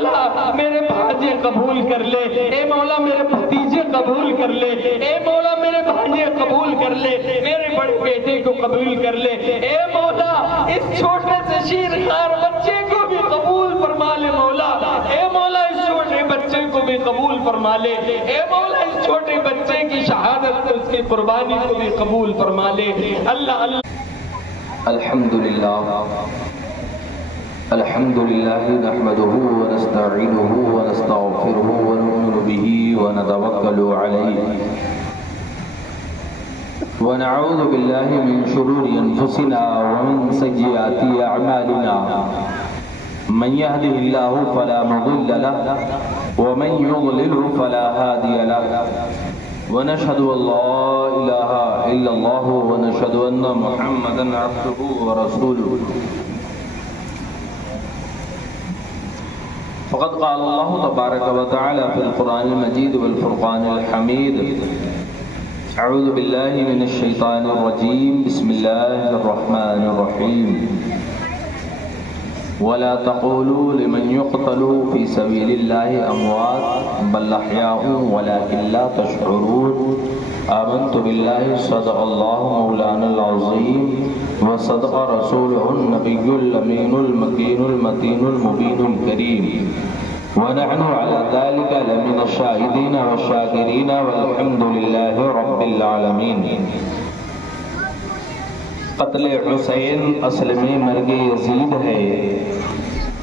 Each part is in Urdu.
مولا میرے بھانجے قبول کر لے، اے مولا میرے بھتیجے قبول کر لے، اے مولا میرے بھانجے قبول کر لے، میرے بڑے بیٹے کو قبول کر لے، اے مولا اس چھوٹے سے شیرخوار بچے کو بھی قبول فرما لے مولا، اے مولا اس چھوٹے بچے کو بھی قبول فرما لے، اے مولا اس چھوٹے بچے کی شہادت کو، اس کی قربانی کو بھی قبول فرما لے۔ اللہ اللہ الحمدللہ نحمده ونستعینه ونستغفره ونؤمن به ونتوکل علیہ ونعوذ باللہ من شرور انفسنا ومن سیئات اعمالنا من يهده الله فلا مضل له ومن يضلل فلا هادي له ونشهد ان لا اله الا الله ونشهد ان محمدا عبده ورسوله فقد قال الله تبارك وتعالى في القرآن المجيد والفرقان الحميد اعوذ بالله من الشيطان الرجيم بسم الله الرحمن الرحيم ولا تقولوا لمن يقتل في سبيل الله أموات بل أحياء ولكن لا تشعرون آمنت بالله صدق الله مولانا العظيم وصدق رسوله النبي الأمين المكين المتين المبين الكريم ونحن على ذلك لمن الشاهدين والشاكرين والحمد لله رب العالمين۔ قتل حسین اصل میں مرگ یزید ہے،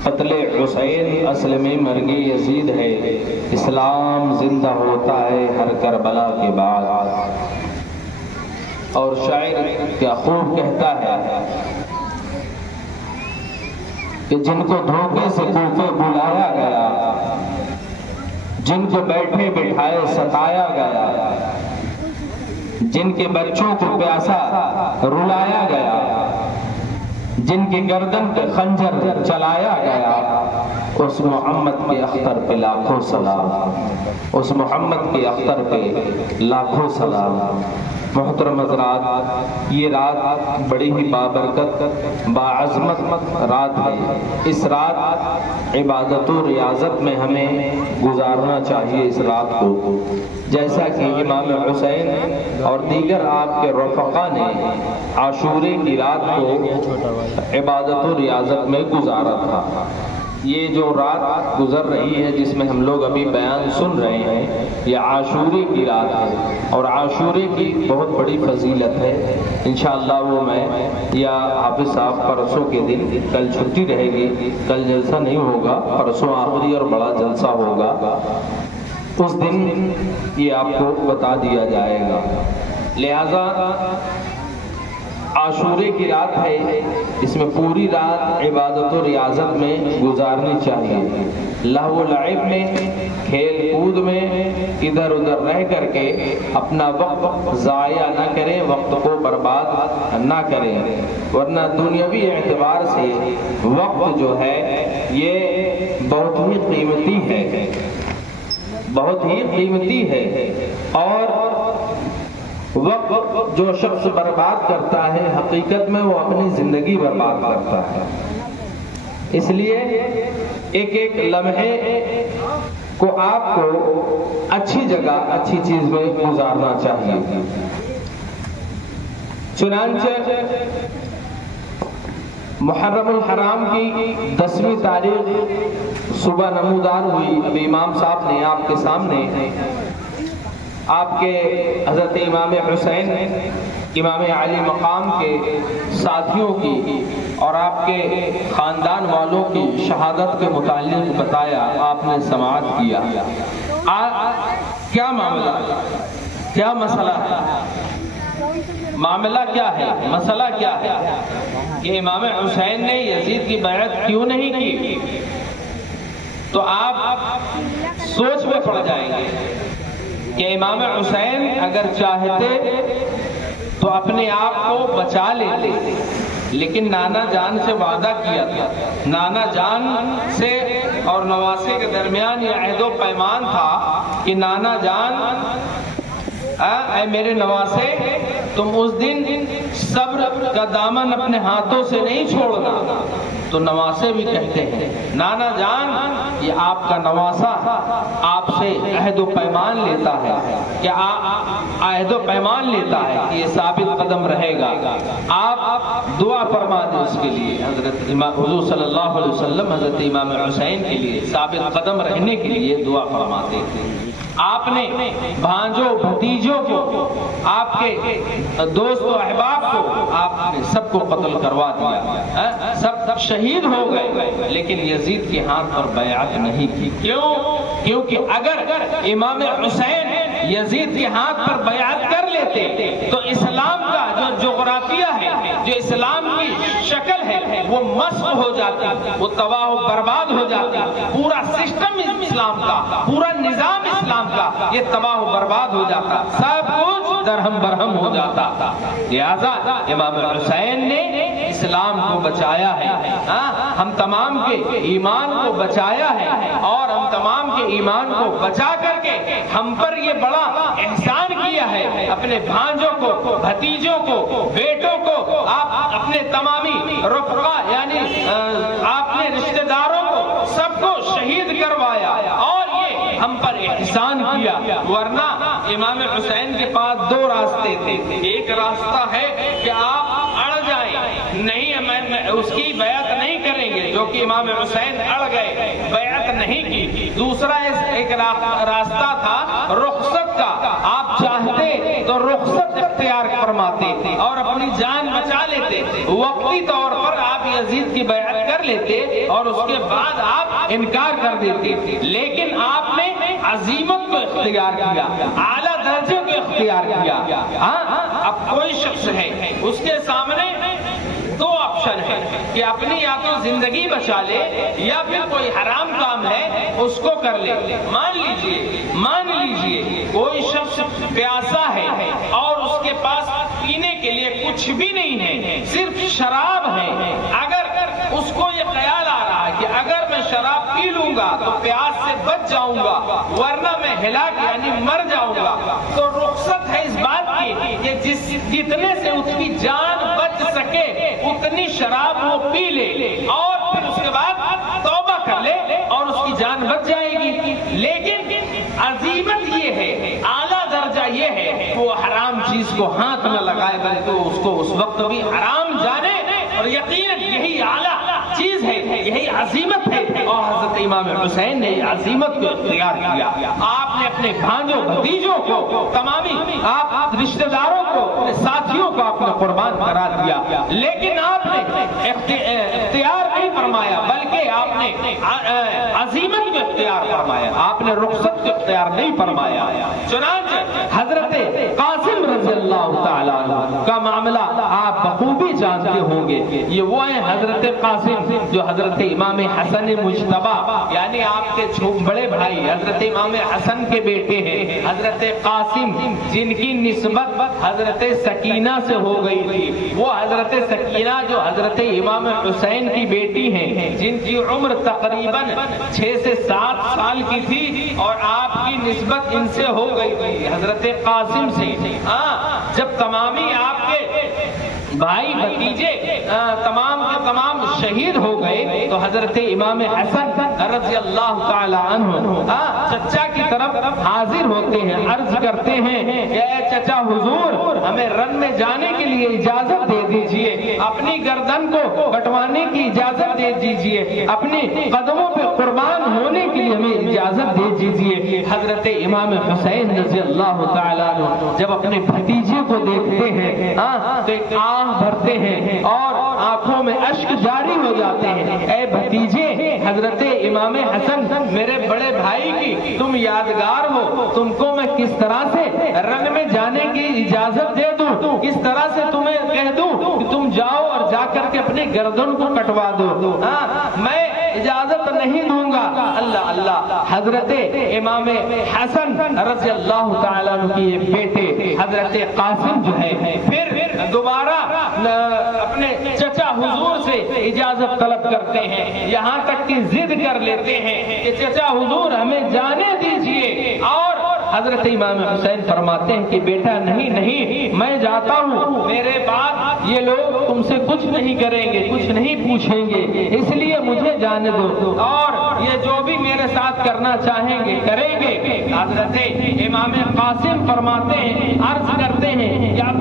قتل حسین اصل میں مرگ یزید ہے، اسلام زندہ ہوتا ہے ہر کربلا کے بعد۔ اور شاعر کیا خوب کہتا ہے کہ جن کو دھوکے سے کوفے بلایا گیا، جن کو بیٹھے بٹھائے ستایا گیا، جن کے بچوں کو پیاسا رلایا گیا، جن کی گردن پہ خنجر چلایا گیا، اس محمد کے اختر پہ لاکھوں سلام، اس محمد کے اختر پہ لاکھوں سلام۔ محترم حضرات، یہ رات بڑی ہی بابرکت باعظمت رات ہے۔ اس رات عبادت و ریاضت میں ہمیں گزارنا چاہیے اس رات کو، جیسا کہ امام حسین اور دیگر آپ کے رفقا نے عاشورے کی رات کو عبادت و ریاضت میں گزارا تھا۔ یہ جو رات گزر رہی ہے جس میں ہم لوگ ابھی بیان سن رہے ہیں، یہ عاشورے کی رات ہے اور عاشورے کی بہت بڑی فضیلت ہے۔ انشاءاللہ وہ میں یا حافظ صاحب پرسوں کے دن، کل چھٹی رہے گی، کل جلسہ نہیں ہوگا، پرسوں آخری اور بڑا جلسہ ہوگا، اس دن یہ آپ کو بتا دیا جائے گا۔ لہذا عاشورے کی رات ہے، اس میں پوری رات عبادت و ریاضت میں گزارنی چاہیے، لہو و لعب میں، کھیل کود میں ادھر ادھر رہ کر کے اپنا وقت ضائع نہ کریں، وقت کو برباد نہ کریں، ورنہ دنیاوی اعتبار سے وقت جو ہے یہ بہت ہی قیمتی ہے، بہت ہی قیمتی ہے، اور وقت جو شخص برباد کرتا ہے حقیقت میں وہ اپنی زندگی برباد کرتا ہے۔ اس لیے ایک ایک لمحے کو آپ کو اچھی جگہ اچھی چیز میں گزارنا چاہیے۔ چنانچہ محرم الحرام کی 10ویں تاریخ صبح نمودار ہوئی، ابھی امام صاحب نے آپ کے سامنے آپ کے حضرت امام حسین، امام علی مقام کے ساتھیوں کی اور آپ کے خاندان والوں کی شہادت کے متعلق بتایا، آپ نے سماعت کیا۔ کیا معاملہ، کیا مسئلہ ہے؟ معاملہ کیا ہے، مسئلہ کیا ہے کہ امام حسین نے یزید کی بیعت کیوں نہیں کی؟ تو آپ سوچ میں پڑ جائیں گے کہ امام حسین اگر چاہتے تو اپنے آپ کو بچا لیتے، لیکن نانا جان سے وعدہ کیا تھا، نانا جان سے اور نواسے کے درمیان یہ عہد و پیمان تھا کہ نانا جان، اے میرے نواسے، تم اس دن صبر کا دامن اپنے ہاتھوں سے نہیں چھوڑنا، تو نواسے بھی کہتے ہیں نانا جان یہ آپ کا نواسا آپ سے عہد و پیمان لیتا ہے کہ عہد و پیمان لیتا ہے کہ یہ ثابت قدم رہے گا، آپ دعا فرما دیں اس کے لیے۔ حضرت حضور صلی اللہ علیہ وسلم حضرت امام حسین کے لیے ثابت قدم رہنے کے لیے دعا فرماتے تھے۔ آپ نے بھانجوں بھتیجوں کو، آپ کے دوست و احباب کو آپ نے سب کو قتل کروا دیا، سب شہید ہو گئے، لیکن یزید کے ہاتھ پر بیعت نہیں کی۔ کیوں؟ کیونکہ اگر امام حسین یزید کے ہاتھ پر بیعت کر لیتے تو اسلام کا جو جغرافیہ ہے، جو اسلام کی شکل ہے، وہ مسخ ہو جاتی، وہ تباہ و برباد ہو جاتی، پورا سسٹم اسلام کا، پورا نظام اسلام کا یہ تباہ و برباد ہو جاتا، سب کچھ درہم برہم ہو جاتا۔ لہذا امام حسین نے اسلام کو بچایا ہے، ہم تمام کے ایمان کو بچایا ہے، اور ہم تمام کے ایمان کو بچا کر کے ہم پر یہ بڑا احسان کیا ہے۔ اپنے بھانجوں کو، بھتیجوں کو، بیٹوں کو، آپ اپنے تمامی رفقا یعنی آپ نے رشتہ داروں کو سب کو شہید کروایا، اور یہ ہم پر احسان کیا۔ ورنہ امام حسین کے پاس دو راستے تھے، ایک راستہ ہے کہ آپ اڑ جائیں، نہیں اس کی بیعت نہیں کریں گے، جو کہ امام حسین اڑ گئے، بیعت نہیں کی۔ دوسرا ایک راستہ تھا رخصت کا، آپ چاہتے تو رخصت اختیار فرماتے اور اپنی جان بچا لیتے، وقتی طور پر آپ یزید کی بیعت کر لیتے اور اس کے بعد آپ انکار کر دیتے، لیکن آپ نے عزیمت کو اختیار کیا، اعلیٰ درجے کو اختیار کیا۔ اب کوئی شخص ہے اس کے سامنے دو آپشن ہے کہ اپنی یا تو زندگی بچا لے یا پھر کوئی حرام کام ہے اس کو کر لے۔ مان لیجئے کوئی شخص پیاسا ہے اور اس کے پاس پینے کے لیے کچھ بھی نہیں ہے، صرف شراب ہے، اگر اس کو یہ خیال آ رہا ہے کہ اگر میں شراب پی لوں گا تو پیاس سے بچ جاؤں گا ورنہ میں ہلاک یعنی مر جاؤں گا، تو رخصت ہے اس بات کی کہ جتنے سے اس کی جان بچ سکے اتنی شراب وہ پی لے اور پھر اس کے بعد توبہ کر لے اور اس کی جان بچ جائے گی۔ لیکن عزیمت یہ ہے، اعلیٰ درجہ یہ ہے کہ وہ حرام چیز کو ہاتھ نہ لگائے بلکہ اس کو اس وقت بھی حرام جانے، اور یقیناً یہی اعلیٰ چیز ہے، یہی عزیمت ہے، اور حضرت امام حسین نے عزیمت کو اختیار کیا۔ آپ نے اپنے بھانجوں بھتیجوں کو، تمامی آپ رشتہ داروں کو، اپنے ساتھیوں کو آپ نے قربان کرا دیا، لیکن آپ نے اختیار نہیں فرمایا بلکہ آپ نے عزیمت کو اختیار فرمایا، آپ نے رخصت کو اختیار نہیں فرمایا۔ چنانچہ حضرت قاسم رضی اللہ تعالیٰ عنہ کا معاملہ آپ بخوبی جانتے ہوں گے۔ یہ وہ ہیں حضرت قاسم جو حضرت امام حسن مجتبی یعنی آپ کے بڑے بھائی حضرت امام حسن کے بیٹے ہیں، حضرت قاسم، جن کی نسبت حضرت سکینہ سے ہو گئی تھی۔ وہ حضرت سکینہ جو حضرت امام حسین کی بیٹی ہیں، جن کی عمر تقریباً 6 سے 7 سال کی تھی، اور آپ کی نسبت ان سے ہو گئی تھی حضرت قاسم سے۔ جب تمامی آپ کے بھائی بھتیجے تمام کے تمام شہید ہو گئے تو حضرت امام حسن رضی اللہ تعالی عنہ چچا کی طرف حاضر ہوتے ہیں، عرض کرتے ہیں کہ اے چچا حضور، ہمیں رن میں جانے کے لیے اجازت دے دیجئے، اپنی گردن کو کٹوانے کی اجازت دے دیجئے، اپنی قدموں پہ قربان ہونے کے لیے ہمیں اجازت دے دیجئے۔ حضرت امام حسین رضی اللہ تعالی عنہ جب اپنے بھتیجے کو دیکھتے ہیں تو ایک بھرتے ہیں اور آنکھوں میں اشک جاری ہو جاتے ہیں۔ اے بھتیجے، حضرت امام حسن میرے بڑے بھائی کی تم یادگار ہو، تم کو میں کس طرح سے رن میں جانے کی اجازت دے دوں، کس طرح سے تمہیں کہہ دوں کہ تم جاؤ اور جا کر کے اپنے گردن کو کٹوا دو، میں اجازت نہیں دوں گا۔ اللہ اللہ، حضرت امام حسن رضی اللہ تعالیٰ عنہ کے بیٹے حضرت قاسم جو ہے پھر دوبارہ اپنے چچا حضور سے اجازت طلب کرتے ہیں، یہاں تک کہ ضد کر لیتے ہیں کہ چچا حضور ہمیں جانے دیجئے اور حضرت امام حسین فرماتے ہیں کہ بیٹا نہیں نہیں میں جاتا ہوں، میرے بعد یہ لوگ تم سے کچھ نہیں کریں گے، کچھ نہیں پوچھیں گے، اس لیے مجھے جانے دو، اور یہ جو بھی میرے ساتھ کرنا چاہیں گے کریں گے۔ حضرت امام قاسم فرماتے ہیں، عرض کرتے ہیں یا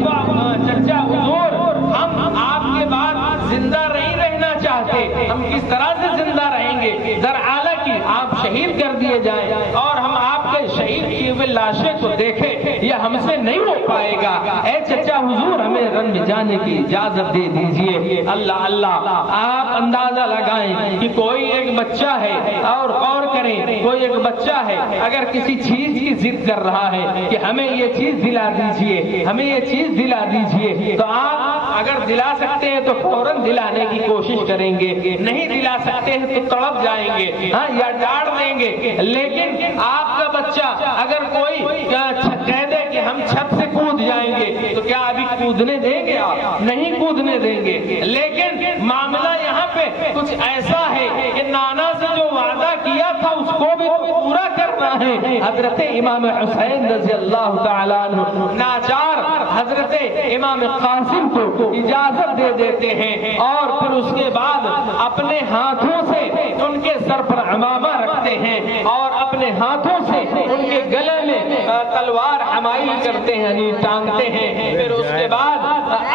چچا حضور، ہم آپ کے بعد زندہ نہیں رہنا چاہتے، ہم کس طرح سے زندہ رہیں گے؟ در اعلیٰ کی آپ شہید کر دیے جائیں اور ہم آپ کے شہید کیے ہوئے لاشیں کو دیکھیں، یہ ہم سے نہیں ہو پائے گا، اے چچا حضور ہمیں رن میں جانے کی اجازت دے دیجئے۔ اللہ اللہ، آپ اندازہ لگائیں کہ کوئی ایک بچہ ہے، اور غور کریں، کوئی ایک بچہ ہے اگر کسی چیز کی ضد کر رہا ہے کہ ہمیں یہ چیز دلا دیجئے، ہمیں یہ چیز دلا دیجئے، تو آپ اگر دلا سکتے ہیں تو فوراً دلانے کی کوشش کریں گے، نہیں دلا سکتے ہیں تو تڑپ جائیں گے یا ڈاڑ دیں گے۔ لیکن آپ کا بچہ اگر کوئی کہہ دے کہ ہم چھت سے کود جائیں گے تو کیا ابھی کودنے دیں گے؟ آپ نہیں کودنے دیں گے۔ لیکن معاملہ یہاں پہ کچھ ایسا ہے کہ نانا سے جو وعدہ کیا تھا اس کو بھی پورا کرنا ہے۔ حضرت امام حسین رضی اللہ تعالیٰ عنہ ناچار حضرت امام قاسم کو اجازت دے دیتے ہیں، اور پھر اس کے بعد اپنے ہاتھوں سے ان کے سر پر عمامہ رکھتے ہیں اور اپنے ہاتھوں سے ان کے گلے میں تلوار حمائل کرتے ہیں، یعنی ٹانگتے ہیں۔ پھر اس کے بعد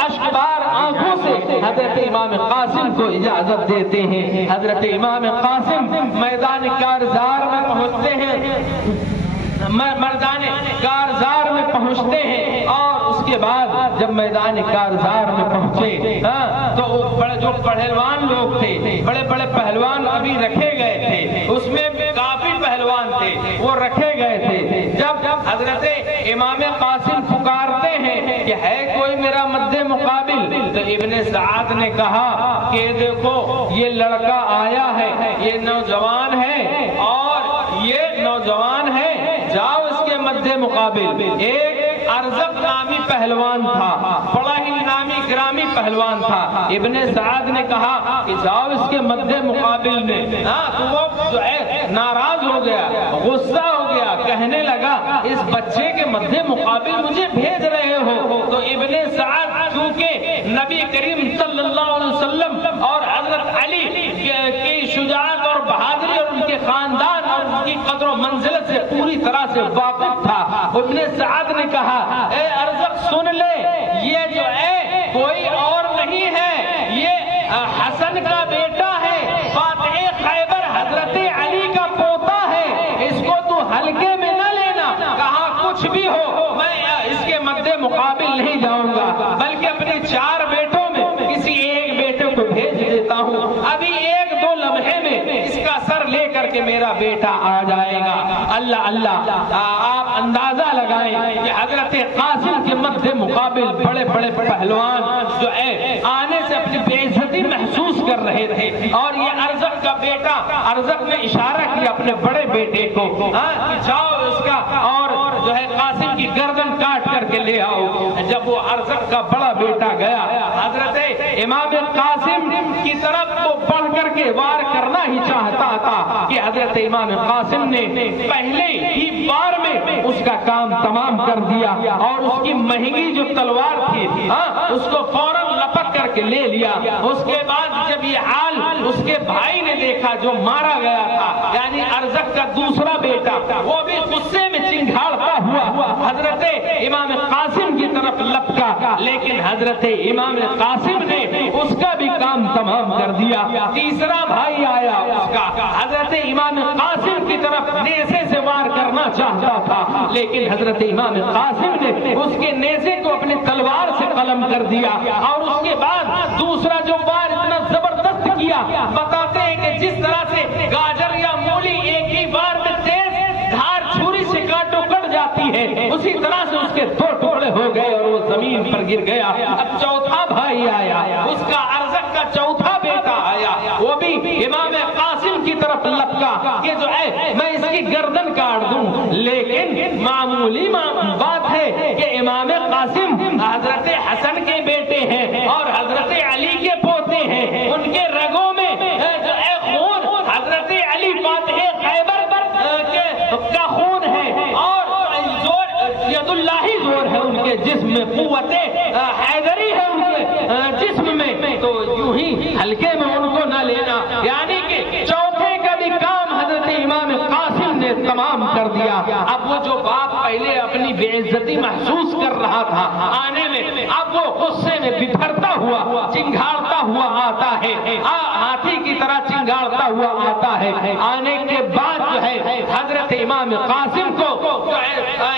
اشک بار آنکھوں سے حضرت امام قاسم کو اجازت دیتے ہیں۔ حضرت امام قاسم میدان کارزار میں پہنچتے ہیں، مردان کارزار میں پہنچتے ہیں، اور اس کے بعد جب میدان کارزار میں پہنچے تو جو پہلوان لوگ تھے، بڑے بڑے پہلوان ابھی رکھے گئے تھے، اس میں کافی پہلوان تھے وہ رکھے گئے تھے۔ جب حضرت امام قاسم پکارتے ہیں کہ ہے کوئی میرا مد مقابل، تو ابن سعد نے کہا کہ دیکھو یہ لڑکا آیا ہے، یہ نوجوان ہے، اور یہ نوجوان ہے، جاؤ اس کے مد مقابل۔ ایک ارزق نامی پہلوان تھا، بڑا ہی نامی گرامی پہلوان تھا، ابن سعد نے کہا کہ جاؤ اس کے مد مقابل میں۔ تو وہ جو ہے ناراض ہو گیا، غصہ ہو گیا، کہنے لگا اس بچے کے مد مقابل مجھے بھیج رہے ہو۔ تو ابن سعد چونکہ نبی کریم صلی اللہ علیہ وسلم اور حضرت علی کی شجاعت اور بہادری اور ان کے خاندان اور ان کی قدر و منزلت سے پوری طرح سے واقف تھا، ابن سعد نے کہا اے ارزق سن لے، یہ جو ہے کوئی اور نہیں ہے، یہ حسن کا بیٹا ہے، فاتح خیبر حضرت علی کا پوتا ہے، اس کو تو ہلکے میں نہ لینا۔ کہا کچھ بھی ہو میں اس کے مد مقابل نہیں جاؤں گا، بلکہ اپنے 4 بیٹوں میں کسی ایک بیٹے کو بھیج دیتا ہوں، ابھی 1-2 لمحے میں اس کا سر لے کر کے میرا بیٹا آ جائے گا۔ اللہ اللہ، آپ اندازہ لگائیں کہ حضرت قاسم کے مد مقابل بڑے بڑے پہلوان جو ہے آنے سے اپنی بے عزتی محسوس کر رہے تھے، اور یہ ارزق کا بیٹا، ارزق نے اشارہ کیا اپنے بڑے بیٹے کو کہ جاؤ اس کا اور جو ہے قاسم کی گردن کاٹ کر کے لے آؤ۔ جب وہ ارزق کا بڑا بیٹا گیا، حضرت امام قاسم کی طرف وہ بڑھ کر کے وار کرنا ہی چاہتا تھا کہ حضرت امام قاسم نے پہلے ہی بار میں اس کا کام تمام کر دیا، اور اس کی مہنگی جو تلوار تھی اس کو فوراً لپک کر کے لے لیا۔ اس کے بعد جب یہ حال اس کے بھائی نے دیکھا جو مارا گیا تھا، یعنی ارزق کا دوسرا بیٹا، وہ بھی غصے میں چنگھاڑتا ہوا حضرت امام قاسم کی طرف لپکا، لیکن حضرت امام قاسم نے اس کا بھی کام تمام کر دیا۔ تیسرا بھائی آیا، اس کا حضرت امام قاسم کی طرف نیزے سے وار کرنا چاہتا تھا، لیکن حضرت امام قاسم نے اس کے نیزے کو اپنی تلوار سے قلم کر دیا، اور اس کے بعد دوسرا جو وار اتنا زبردست کیا، بتاتے ہیں کہ جس طرح سے گاجر یا مولی ایک ہی بار میں تیز دھار چھری سے کاٹو کٹ جاتی ہے، اسی طرح سے اس کے 2 ٹکڑے ہو گئے اور وہ زمین پر گر گیا۔ اب چوتھا بھائی آیا، اس کا ارزق کا چوتھا بیٹا آیا، وہ بھی امام قاسم کی طرف لپکا کہ جو ہے میں اس کی گردن کاٹ دوں، لیکن معمولی بات ہے کہ امام قاسم حضرت حسن کے بیٹے ہیں اور حضرت علی کے پوتے ہیں، ان کے رگوں میں جو ہے خون حضرت علی فاتح خیبر کا خون ہے، اور ان کے جسم میں قوت حیدری ہے ان کے جسم میں، تو یوں ہی ہلکے میں ان کو نہ لینا۔ یعنی کہ چوتھے کا بھی کام حضرت امام قاسم نے تمام کر دیا۔ اب وہ جو باپ پہلے اپنی بے عزتی محسوس کر رہا تھا آنے میں، اب وہ غصے میں بپھرتا ہوا چنگھاڑتا ہوا آتا ہے، ہاتھی کی طرح چنگھاڑتا ہوا آتا ہے۔ آنے کے بعد جو ہے حضرت امام قاسم کو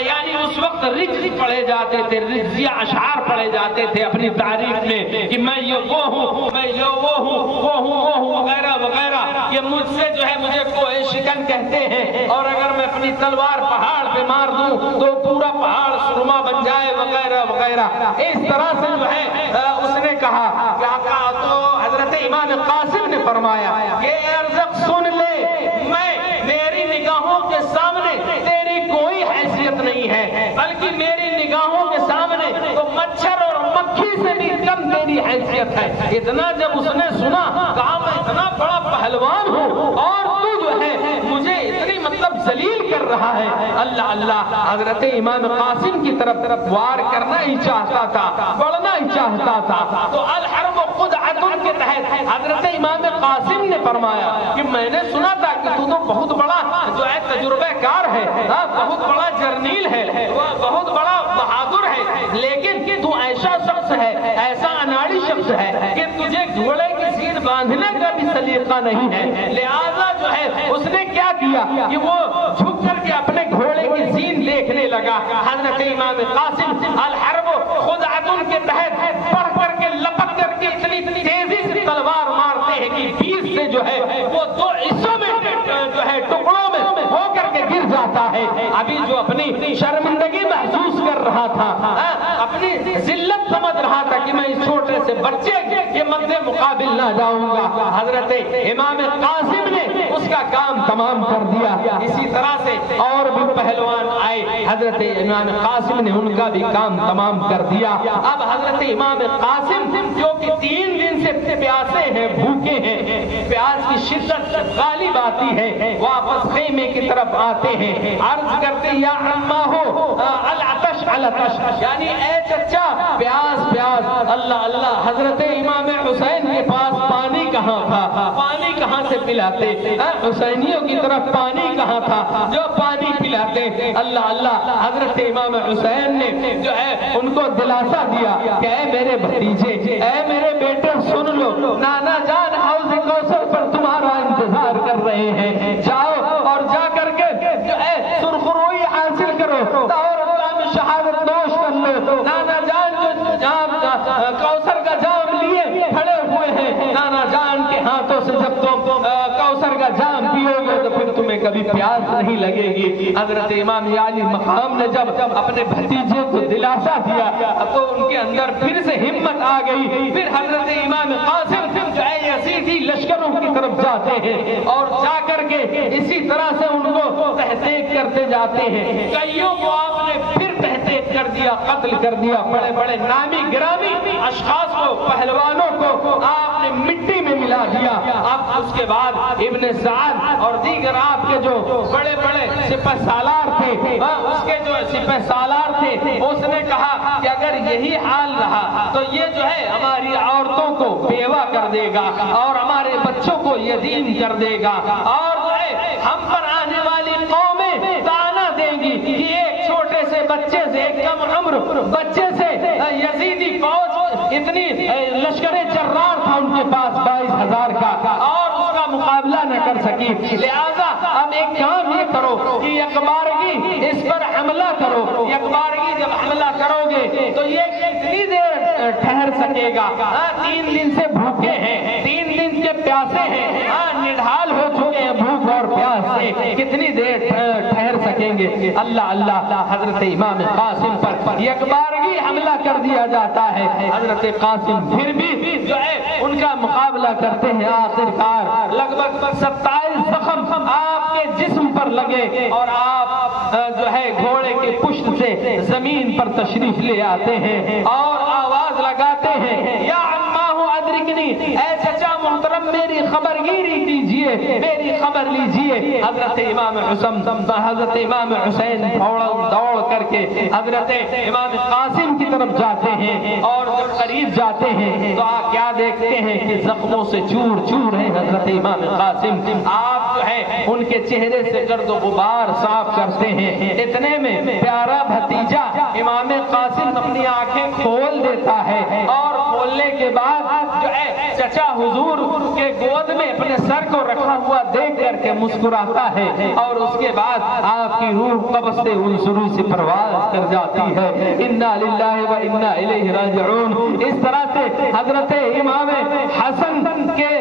یعنی اس وقت رجز پڑھے جاتے تھے، رجزیہ اشعار پڑھے جاتے تھے اپنی تعریف میں کہ میں یہ وہ ہوں، میں یہ وہ ہوں، وہ ہوں وہ ہوں وغیرہ وغیرہ۔ یہ مجھ سے جو ہے مجھے کوہ شکن کہتے ہیں، اور اگر میں اپنی تلوار پہاڑ پہ مار دوں تو پورا پہاڑ سرما بن جائے وغیرہ وغیرہ۔ اس طرح سے جو ہے اس نے کہا تو حضرت امام قاسم نے فرمایا کہ اے ارزق سن لے، میری نگاہوں کے سامنے تیری کوئی حیثیت نہیں ہے، بلکہ میری نگاہوں کے سامنے تو مچھر اور مکھی سے بھی کم تیری حیثیت ہے۔ اتنا جب اس نے سنا کہا میں اتنا بڑا پہلوان ہوں اور تو جو ہے مجھے اتنی مطلب ذلیل کر رہا ہے۔ اللہ اللہ، حضرت امام قاسم کی طرف وار کرنا ہی چاہتا تھا، بڑھنا ہی چاہتا تھا۔ تو الحرب خدعۃ کے تحت حضرت امام قاسم نے فرمایا کہ میں نے سنا تھا کہ تو بہت بڑا جو ہے تجربہ کار ہے، بہت بڑا جرنیل ہے، بہت بڑا بہادر ہے، لیکن تو ایسا شخص ہے، ایسا اناڑی شخص ہے کہ تجھے گھوڑے کی سین باندھنے کا بھی سلیقہ نہیں ہے۔ لہذا جو ہے اس نے کیا کیا کہ وہ جھک کر کے اپنے گھوڑے کی سین دیکھنے لگا۔ حضرت امام قاسم الحرب خدعۃ کے تحت پڑھ کر کے لپک کر کے اتنی تیزی سے تلوار مارتے ہیں کہ بیچ سے جو ہے وہ دو حصوں میں جو ہے ٹکڑوں میں ہو کر کے گر جاتا ہے۔ ابھی جو اپنی شرمندگی محسوس کر رہا تھا، اپنی ذلت سمجھ رہا تھا کہ میں اس چھوٹے سے بچے کے مد مقابل نہ جاؤں گا، حضرت امام قاسم نے اس کا کام تمام کر دیا۔ اسی طرح سے اور بھی پہلوان آئے، حضرت امام قاسم نے ان کا بھی کام تمام کر دیا۔ اب حضرت امام قاسم جو کہ 3 دن سے پیاسے ہیں، بھوکے ہیں، پیاس کی شدت غالب آتی ہے، واپس خیمے کی طرف آتے ہیں، عرض کرتے یا عمہ ہو العطش العطش، یعنی اے چچا پیاس پیاس۔ اللہ اللہ، حضرت امام حسین کے پاس پانی کہاں تھا، پانی کہاں سے پلاتے، حسینیوں کی طرف پانی کہاں تھا جو پانی پلاتے۔ اللہ اللہ، حضرت امام حسین نے جو ہے ان کو دلاسا دیا کہ اے میرے بھتیجے، اے میرے بیٹے سن لو، نانا جان حوض کوثر پر تمہارا انتظار کر رہے ہیں، جاؤ اور جا کر کے جو ہے سرخروئی حاصل کرو اور شہادت نوش کر لو۔ نانا جان جو جام کوثر کا جام لیے کھڑے ہوئے ہیں، نانا جان کے ہاتھوں سے جب تم کوثر کا جام پیو گے تو پھر تمہیں کبھی پیاس نہیں لگے گی۔ حضرت امام عالی مقام نے جب اپنے بھتیجے کو دلاسا دیا تو ان کے اندر پھر سے ہمت آ گئی۔ پھر حضرت امام قاسم جو ہے یزیدی لشکروں کی طرف جاتے ہیں اور جا کر کے اسی طرح سے ان کو تحقیق کرتے جاتے ہیں۔ کئیوں کو آپ نے پھر تحقیق کر دیا، قتل کر دیا، بڑے بڑے نامی گرامی اشخاص کو، پہلوانوں کو آپ نے مٹی میں ملا دیا۔ اب اس کے بعد ابن سعد اور دیگر آپ کے جو بڑے بڑے سپہ سالار تھے، اس کے جو سپہ سالار تھے، اس نے کہا کہ اگر یہی حال رہا تو یہ جو ہے ہماری عورتوں کو بیوہ کر دے گا اور ہمارے بچوں کو یتیم کر دے گا، اور جو ہے ہم پر آنے والی قومیں طعنہ دیں گی کہ ایک چھوٹے سے بچے سے، ایک کم عمر بچے سے یزیدی فوج، اتنی لشکر جرار تھا ان کے پاس 22,000 کا، اور اس کا مقابلہ نہ کر سکی۔ لہذا اب ایک کام یہ کرو کہ یکبارگی اس پر حملہ کرو، یکبارگی جب حملہ کرو گے تو یہ کتنی دیر ٹھہر سکے گا؟ 3 دن سے بھوکے ہیں، 3 دن سے پیاسے ہیں، نڈھال ہو چکے ہیں بھوک اور پیاس سے، کتنی دیر ٹھہر سکیں گے؟ اللہ اللہ، حضرت امام قاسم پر یکبارگی حملہ کر دیا جاتا ہے۔ حضرت قاسم پھر بھی جو ہے ان کا مقابلہ کرتے ہیں، آخر کار لگ بھگ 27 زخم آپ کے جسم پر لگے اور آپ جو ہے گھوڑے کے پشت سے زمین پر تشریف لے آتے ہیں اور آواز لگاتے ہیں یا عمہ ادرکنی، اے چچا محترم میری خبرگیری کیجئے، میری خبر لیجئے۔ حضرت امام حسین دوڑ کر کے حضرت امام قاسم کی طرف جاتے ہیں، اور جب قریب جاتے ہیں تو آپ کیا دیکھتے ہیں کہ زخموں سے چور چور ہیں حضرت امام قاسم۔ آپ جو ہے ان کے چہرے سے گرد و غبار صاف کرتے ہیں۔ اتنے میں پیارا بھتیجا امام قاسم اپنی آنکھیں کھول دیتا ہے، اور کھولنے کے بعد جو ہے چچا حضور کے گود میں اپنے سر کو رکھا ہوا دیکھ کر کے مسکراتا ہے، اور اس کے بعد آپ کی روح قبض سے السروج سے پرواز کر جاتی ہے۔ انا للہ و انا الیہ راجعون۔ اس طرح سے حضرت امام حسن کے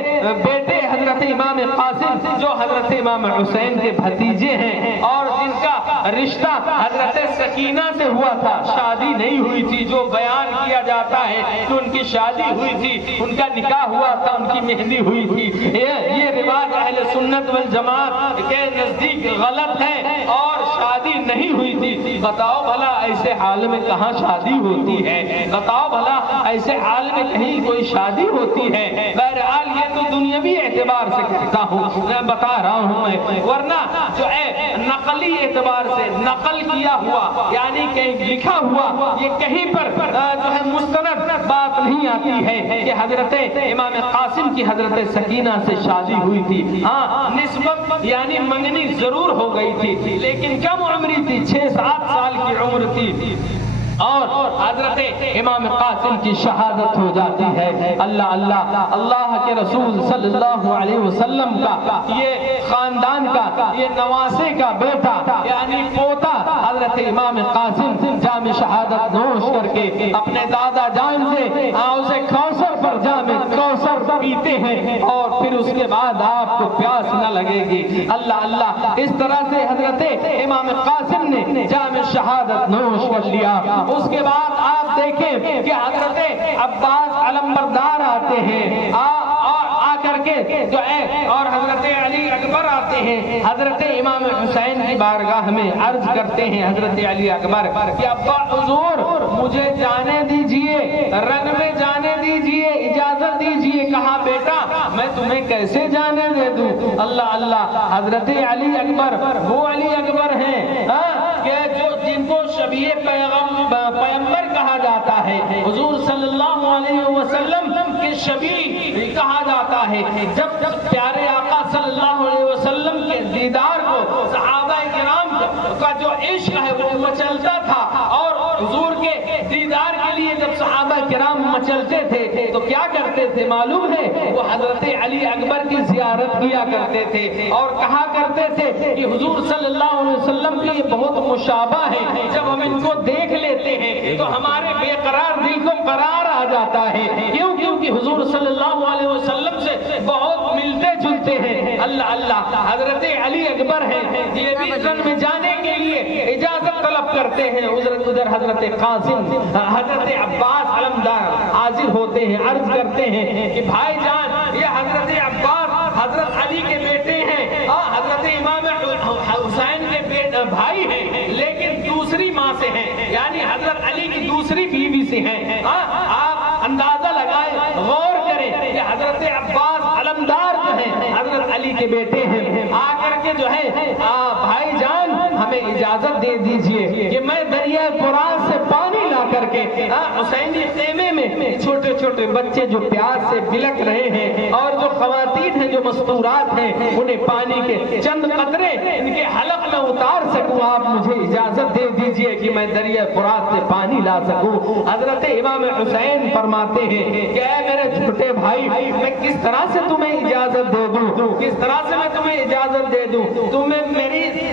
بیٹے حضرت امام قاسم جو حضرت امام حسین کے بھتیجے ہیں، اور جن کا رشتہ حضرت سکینہ سے ہوا تھا، شادی نہیں ہوئی تھی، جو بیان کیا جاتا ہے کہ ان کی شادی ہوئی تھی، ان کا نکاح ہوا تھا، ان کی مہندی ہوئی تھی۔ یہ رواج اہل سنت والجماعت کے نزدیک غلط ہے، اور شادی نہیں ہوئی تھی۔ بتاؤ بھلا ایسے حال میں کہاں شادی ہوتی ہے؟ بتاؤ بھلا ایسے حال میں کہیں کوئی شادی ہوتی ہے؟ بہرحال یہ تو دنیاوی اعتبار سے کہتا ہوں، میں بتا رہا ہوں میں، ورنہ جو ہے نقلی اعتبار سے نقل کیا ہوا، یعنی کہیں لکھا ہوا، یہ کہیں پر جو ہے مستند بات نہیں آتی ہے کہ حضرت امام قاسم کی حضرت سکینہ سے شادی ہوئی تھی۔ ہاں نسبت یعنی منگنی ضرور ہو گئی تھی، لیکن کم عمری تھی، 6-7 سال کی عمر تھی، اور حضرت امام قاسم کی شہادت ہو جاتی ہے۔ اللہ اللہ اللہ کے رسول صلی اللہ علیہ وسلم کا یہ خاندان کا یہ نواسے کا بیٹا یعنی پوتا حضرت امام قاسم جام شہادت نوش کر کے اپنے دادا جان سے حوض کوثر پر جام کوثر پیتے ہیں، اور پھر اس کے بعد آپ کو پیاس نہ لگے گی۔ اللہ اللہ اس طرح سے حضرت امام قاسم نے جام شہادت نوش کر لیا۔ اس کے بعد آپ دیکھیں کہ حضرت عباس علمبردار آتے ہیں، آ کر کے جو ہے، اور حضرت علی اکبر آتے ہیں، حضرت امام حسین کی بارگاہ میں عرض کرتے ہیں حضرت علی اکبر کہ ابا حضور مجھے جانے دیجئے، رن میں جانے دیجئے، اجازت دیجئے۔ کہا بیٹا میں تمہیں کیسے جانے دے دوں؟ اللہ اللہ حضرت علی اکبر وہ علی اکبر ہیں کہ جو جن کو شبیہ پیغمبر کہا جاتا ہے، حضور صلی اللہ علیہ وسلم کے شبیہ کہا جاتا ہے۔ جب پیارے آقا صلی اللہ علیہ وسلم کے دیدار کو صحابہ کرام کا جو عشق ہے وہ مچلتا تھا، اور حضور کے دیدار کے لیے جب صحابہ کرام مچلتے تھے تو کیا کرتے تھے معلوم ہے؟ وہ حضرت علی اکبر کی زیارت کیا کرتے تھے، اور کہا کرتے تھے کہ حضور صلی اللہ علیہ وسلم کے یہ بہت مشابہ ہے، جب ہم ان کو دیکھ لیتے ہیں تو ہمارے بے قرار دل کو قرار آ جاتا ہے، کیونکہ حضور صلی اللہ علیہ وسلم سے بہت ملتے جلتے ہیں۔ اللہ اللہ حضرت علی اکبر ہیں، یہ بھی رن میں جانے کے لیے اجازت طلب کرتے ہیں۔ ادھر حضرت قاسم حضرت عباس علمدار حاضر ہوتے ہیں، عرض کرتے ہیں کہ بھائی جان یہ حضرت عباس حضرت علی کے بیٹے ہیں، حضرت امام حسین کے بھائی ہیں، لیکن دوسری ماں سے ہیں، یعنی حضرت علی کی دوسری بیوی سے ہیں۔ آپ اندازہ لگائیں، غور کریں کہ حضرت عباس علمدار جو ہیں حضرت علی کے بیٹے ہیں، آ کر کے جو ہے بھائی جان ہمیں اجازت دے دیجئے کہ میں دریائے فرات سے پانی لا کر کے حسینی خیمے میں چھوٹے چھوٹے بچے جو پیاس سے بلک رہے ہیں، اور جو خواتین ہیں جو مستورات ہیں، انہیں پانی کے چند قطرے ان کے حلق میں اتار سکوں۔ آپ مجھے اجازت دے دیجئے کہ میں دریائے فرات سے پانی لا سکوں۔ حضرت امام حسین فرماتے ہیں کہ اے میرے چھوٹے بھائی میں کس طرح سے تمہیں اجازت دے دوں، کس طرح سے میں تمہیں اجازت دے دوں؟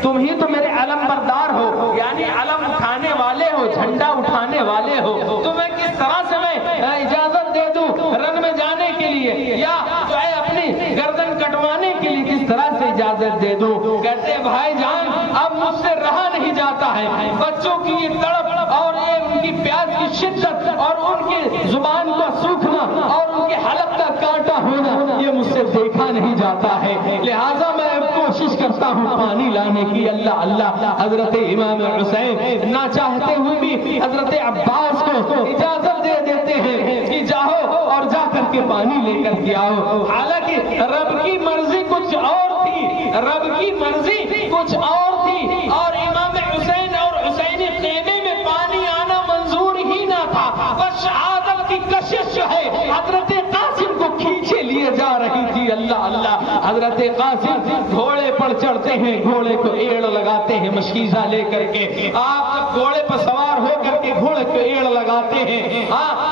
تم ہی تو میرے علم بردار ہو، یعنی علم اٹھانے والے ہو، جھنڈا اٹھانے والے ہو، تمہیں کس طرح سے میں اجازت دے دوں رن میں جانے کے لیے، یا جو ہے اپنی گردن کٹوانے کے لیے کس طرح سے اجازت دے دوں؟ کہتے ہیں بھائی جان اب مجھ سے رہا نہیں جاتا ہے، بچوں کی یہ تڑپ اور یہ ان کی پیاس کی شدت اور ان کی زبان کا سوکھنا اور ان کے حلق کا کانٹا ہونا یہ مجھ سے دیکھا نہیں جاتا ہے، لہٰذا میں کوشش کرتا ہوں پانی لانے کی۔ اللہ اللہ حضرت امام حسین نہ چاہتے ہوئے بھی حضرت عباس کو اجازت دے دیتے ہیں کہ جاؤ اور جا کر کے پانی لے کر کے آؤ، حالانکہ رب کی مرضی کچھ اور تھی، رب کی مرضی کچھ اور تھی، اور امام حسین اور حسینی خیمے میں پانی آنا منظور ہی نہ تھا، بس شہادت کی کشش جو ہے حضرت قاسم کو کھینچے لیے جا رہی تھی۔ اللہ اللہ، حضرت قاسم گھوڑے پر چڑھتے ہیں، گھوڑے کو ایڑ لگاتے ہیں مشکیزہ لے کر کے، آپ جب گھوڑے پر سوار ہو کر کے گھوڑے کو ایڑ لگاتے ہیں،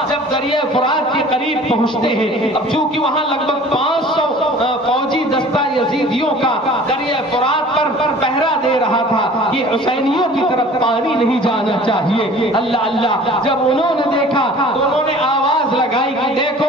جب دریائے فرات کے قریب پہنچتے ہیں، اب چونکہ وہاں لگ بھگ 500 فوجی دستہ یزیدیوں کا دریائے فرات پر پہرا دے رہا تھا، یہ حسینیوں کی طرف پانی نہیں جانا چاہیے۔ اللہ اللہ، جب انہوں نے دیکھا تو انہوں نے آواز لگائی کہ دیکھو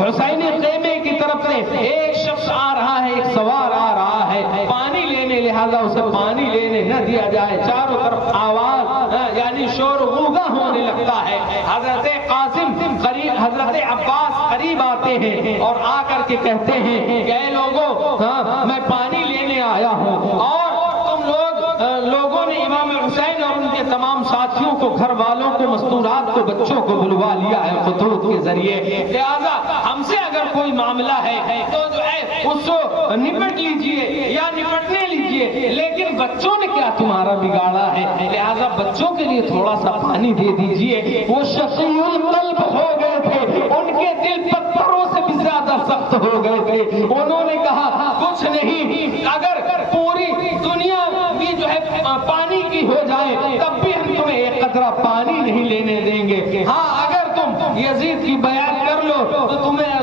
حسینی خیمے کی طرف سے ایک شخص آ رہا ہے، ایک سوار آ رہا ہے، پانی لینے، لہذا اسے پانی لینے نہ دیا جائے۔ چاروں طرف آواز یعنی شور غوغا ہونے لگتا ہے۔ حضرت قاسم قریب، حضرت عباس قریب آتے ہیں اور آ کر کے کہتے ہیں کہ اے لوگوں، میں پانی لینے آیا ہوں، اور تم لوگوں نے امام حسین اور ان کے تمام ساتھیوں کو، گھر والوں کو، مستورات کو، بچوں کو بلوا لیا ہے خطوط کے ذریعے، لہذا ہم سے اگر کوئی معاملہ ہے تو جو ہے اس کو نپٹ لیجئے یا نپٹنے لیجئے، لیکن بچوں نے کیا تمہارا بگاڑا ہے، لہذا بچوں کے لیے تھوڑا سا پانی دے دیجئے۔ وہ شقی القلب ہو گئے تھے، ان کے دل پتھروں سے بھی زیادہ سخت ہو گئے تھے، انہوں نے کہا کچھ نہیں، اگر پوری دنیا بھی جو ہے پانی کی ہو جائے تب بھی ہم تمہیں ایک قطرہ پانی نہیں لینے دیں گے، ہاں اگر تم یزید کی بیعت کر لو تو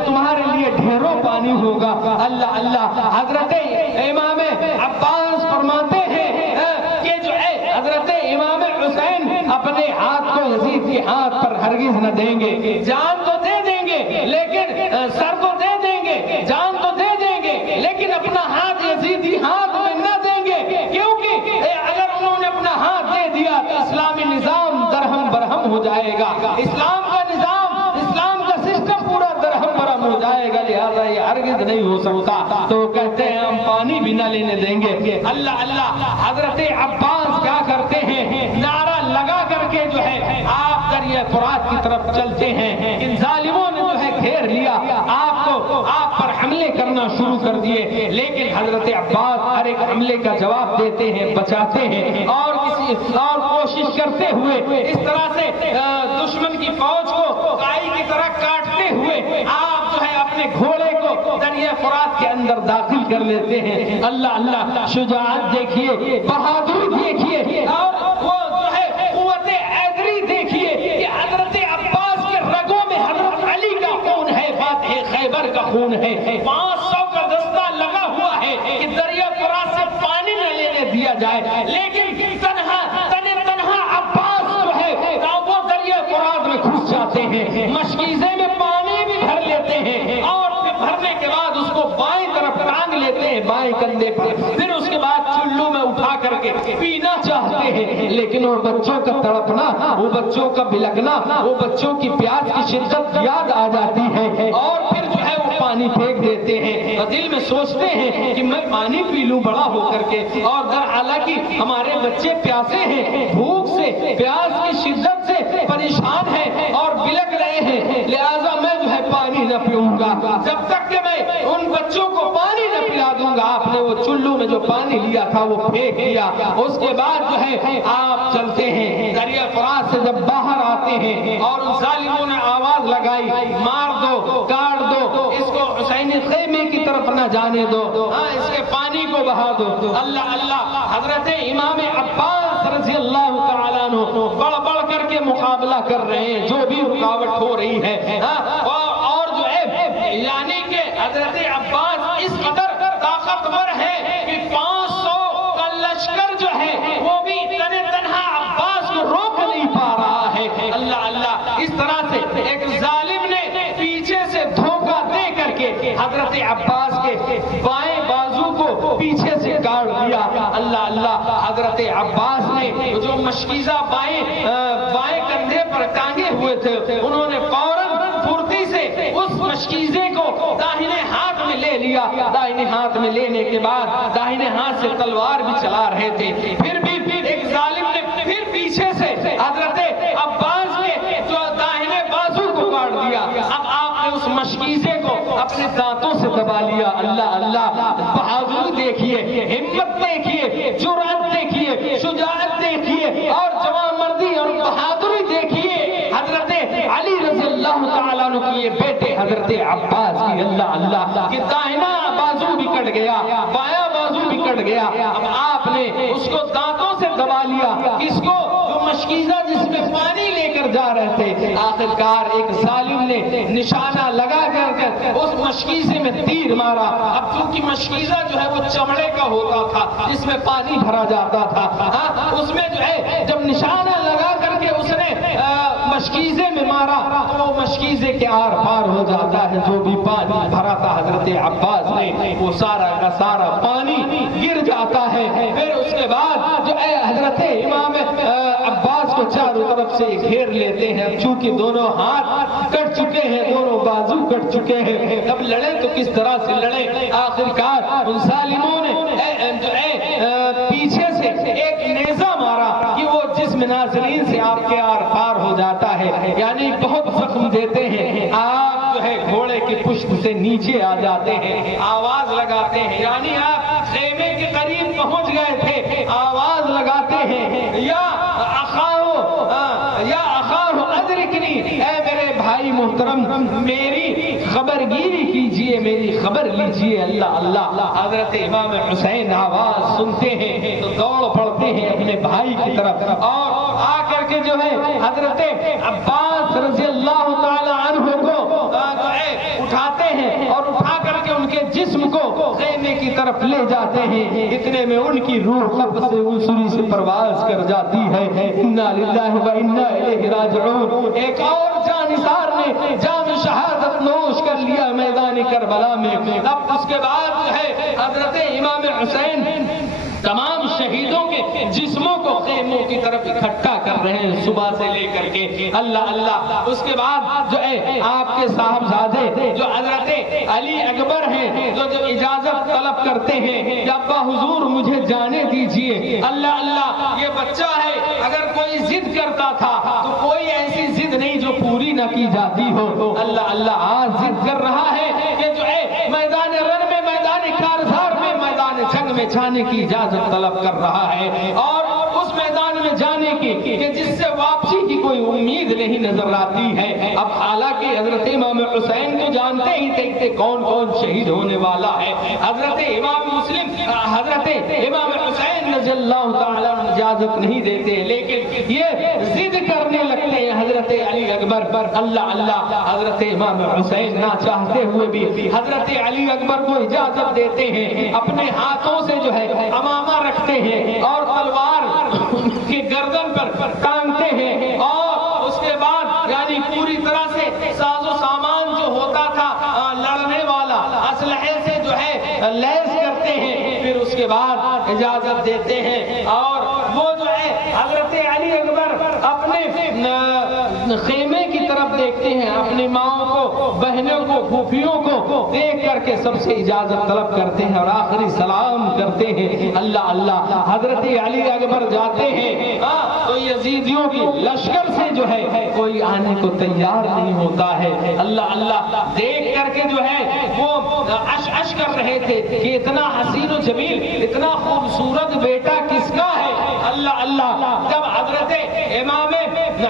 تمہارے لیے ڈھیروں پانی ہوگا۔ اللہ اللہ، حضرت امام عباس فرماتے ہیں کہ جو ہے حضرت امام حسین اپنے ہاتھ کو یزید کے ہاتھ پر ہرگز نہ دیں گے، جان تو دے دیں گے لیکن سر تو دے دیں گے، جان تو دے دیں گے لیکن اپنا ہاتھ یزیدی ہاتھ میں نہ دیں گے، کیونکہ اگر انہوں نے اپنا ہاتھ دے دیا تو اسلامی نظام درہم برہم ہو جائے گا، اسلام کا نظام، اسلام کا سسٹم پورا درہم برہم ہو جائے گا، لہذا یہ ہرگز نہیں ہو سکتا۔ تو کہتے ہیں ہم پانی بھی نہ لینے دیں گے۔ اللہ اللہ، حضرت عباس کیا کرتے ہیں، نعرہ لگا کر کے جو ہے آپ دریائے فرات کی طرف چلتے ہیں، ان ظالموں نے جو ہے گھیر لیا آپ پر حملے کرنا شروع کر دیے، لیکن حضرت عباس ہر ایک حملے کا جواب دیتے ہیں، بچاتے ہیں، اور کوشش کرتے ہوئے اس طرح سے دشمن کی فوج کو کائی کی طرح کاٹتے ہوئے آپ جو ہے اپنے گھوڑے کو دریائے فرات کے اندر داخل کر لیتے ہیں۔ اللہ اللہ، شجاعت دیکھیے، بہادری دیکھیے، اور وہ جو ہے قوت حیدری دیکھیے کہ حضرت عباس کے رگوں میں حضرت علی کا خون ہے، فاتح خیبر کا خون ہے، 500 کا دستہ لگا ہوا ہے کہ دریائے فرات سے پانی نہ لینے دیا جائے، لیکن تنہا عباس جو ہے وہ دریائے فرات میں گھس جاتے ہیں، مشکیزے میں پانی بھی بھر لیتے ہیں، اور پھر بھرنے کے بعد اس کو بائیں طرف ٹانگ لیتے ہیں، بائیں کندھے پر، پھر اس کے بعد چلو میں اٹھا کر کے پینا چاہتے ہیں، لیکن وہ بچوں کا تڑپنا، وہ بچوں کا بلکنا، وہ بچوں کی پیاس کی شدت یاد آ جاتی ہے، اور پھر جو ہے وہ پانی پھینک دیتے ہیں، دل میں سوچتے ہیں کہ میں پانی پی لوں بڑا ہو کر کے، اور حالانکہ ہمارے بچے پیاسے ہیں، بھوک سے، پیاس کی شدت سے پریشان ہیں اور بلک رہے ہیں، لہذا میں جو ہے پانی نہ پیوں گا جب تک کہ میں ان بچوں کو پانی نہ پلا دوں گا۔ آپ نے وہ چلو میں جو پانی لیا تھا وہ پھینک دیا، اس کے بعد جو ہے آپ چلتے ہیں، دریائے فرات سے جب باہر آتے ہیں اور ان ظالموں نے آواز لگائی مار دو، کاٹ دو، اس کو حسینی خیمے کی طرف نہ جانے دو، اس کے پانی کو بہا دو۔ اللہ اللہ، حضرت امام عباس رضی اللہ تعالیٰ عنہ بڑھ کر کے مقابلہ کر رہے ہیں، جو بھی رکاوٹ ہو رہی ہے، اور جو ہے یعنی کہ حضرت عباس اس قدر طاقتور ہے کہ 500 کا لشکر جو ہے وہ بھی تنہا عباس کو روک نہیں پا رہا ہے۔ اللہ اللہ، اس طرح سے ایک ظالم نے پیچھے سے دھوکہ دے کر کے حضرت عباس کے بائیں بازو کو پیچھے سے کاٹ دیا۔ اللہ اللہ، حضرت عباس نے جو مشکیزہ بائیں کندھے پر ٹانگے ہوئے تھے، انہوں نے فوراً پھرتی سے اس مشکیزے کو داہنے ہاتھ میں لے لیا، داہنے ہاتھ میں لینے کے بعد داہنے ہاتھ سے تلوار بھی چلا رہے تھے، پھر بھی ایک ظالم نے پھر پیچھے سے حضرت عباس کے جو داہنے بازو اپنے دانتوں سے دبا لیا. اللہ اللہ، بہادری دیکھیے، ہمت دیکھیے، جرأت دیکھیے، شجاعت دیکھیے اور جوان مردی اور بہادری دیکھیے حضرت علی رضی اللہ تعالیٰ عنہ کی یہ بیٹے حضرت عباس کی. اللہ اللہ، کہ دائنا بازو بھی کٹ گیا، بایاں بازو بھی کٹ گیا. اب آپ نے اس کو دانتوں سے دبا لیا. اس کو جو مشکیزہ جس میں پانی لے کر جا رہے تھے، آخرکار ایک ظالم نے نشانہ لگا کر اس مشکیزے میں تیر مارا. اب چونکہ مشکیزہ جو ہے وہ چمڑے کا ہوتا تھا جس میں پانی بھرا جاتا تھا، اس میں جو ہے جب نشانہ لگا کر کے اس نے مشکیزے میں مارا تو وہ مشکیزے کے آر پار ہو جاتا ہے. جو بھی پانی بھرا تھا حضرت عباس میں وہ سارا کا سارا پانی گر جاتا ہے. پھر اس کے بعد جو حضرت امام عباس کو چاروں طرف سے گھیر لیتے ہیں. چونکہ دونوں ہاتھ کٹ چکے ہیں، دونوں بازو کٹ چکے ہیں، اب لڑے تو کس طرح سے لڑے. آخرکار ان ظالموں نے پیچھے سے ایک نیزہ مارا کہ وہ جسم ناظرین سے آپ کے آر پار ہو جاتا ہے، یعنی بہت زخم دیتے ہیں. آپ جو ہے گھوڑے کی پشت سے نیچے آ جاتے ہیں، آواز لگاتے ہیں، یعنی آپ خیمے کے قریب پہنچ گئے تھے، آواز لگاتے ہیں یا اخاہ ادرکنی، اے میرے بھائی محترم میری خبر گیری کیجئے، میری خبر لیجئے. اللہ اللہ، حضرت امام حسین آواز سنتے ہیں تو دوڑ پڑتے ہیں اپنے بھائی کی طرف اور آ کر کے جو ہے حضرت عباس رضی اللہ تعالی عنہ کو اٹھاتے ہیں اور اٹھا کر کے ان کے جسم کو خیمے کی طرف لے جاتے ہیں. اتنے میں ان کی روح قبر سے انسری سے پرواز کر جاتی ہے. انا للہ و انا الیہ راجعون. ایک اور جانثار نے جام شہادت نوش کر لیا میدان کربلا میں. اب اس کے بعد جو ہے حضرت امام حسین تمام شہیدوں کے جسموں کو خیموں کی طرف اکٹھا کر رہے ہیں صبح سے لے کر کے. اللہ اللہ، اس کے بعد جو ہے آپ کے صاحبزادے جو حضرت علی اکبر ہیں جو اجازت طلب کرتے ہیں کہ ابا حضور مجھے جانے دیجئے. اللہ اللہ، یہ بچہ ہے، اگر کوئی ضد کرتا تھا تو کوئی ایسی ضد نہیں جو پوری نہ کی جاتی ہو. اللہ اللہ، آج ضد کر رہا ہے کہ جو ہے میدان رن میں، میدان کارزار میں، میدان جنگ میں جانے کی اجازت طلب کر رہا ہے اور اس میدان میں جانے کی کہ جس سے واپسی کی کوئی امید نہیں نظر آتی ہے. اب حالانکہ حضرت امام حسین کو جانتے ہی تھے کہ کون کون شہید ہونے والا ہے. حضرت امام مسلم حضرت امام حسین رضی اللہ تعالیٰ اجازت نہیں دیتے، لیکن یہ ضد کرنے لگتے ہیں حضرت علی اکبر پر. اللہ اللہ، حضرت امام حسین نہ چاہتے ہوئے بھی حضرت علی اکبر کو اجازت دیتے ہیں. اپنے ہاتھوں سے جو ہے امامہ رکھتے ہیں اور تلوار کی گردن پر ٹانگتے ہیں اور اس کے بعد یعنی پوری طرح سے ساز و سامان جو ہوتا تھا لڑنے والا اسلحے سے جو ہے لیس کرتے ہیں. پھر اس کے بعد اجازت دیتے ہیں اور وہ جو ہے حضرت علی اکبر اپنے خیمے کی طرف دیکھتے ہیں، اپنی ماؤں کو، بہنوں کو، پھوپھیوں کو دیکھ کر کے سب سے اجازت طلب کرتے ہیں اور آخری سلام کرتے ہیں. اللہ اللہ، حضرت علی اکبر جاتے ہیں تو یزیدیوں کی لشکر سے جو ہے کوئی آنے کو تیار نہیں ہوتا ہے. اللہ اللہ، دیکھ کر کے جو ہے وہ اش کر رہے تھے کہ اتنا حسین و جمیل، اتنا خوبصورت بیٹا کس کا ہے. اللہ اللہ، جب حضرت امام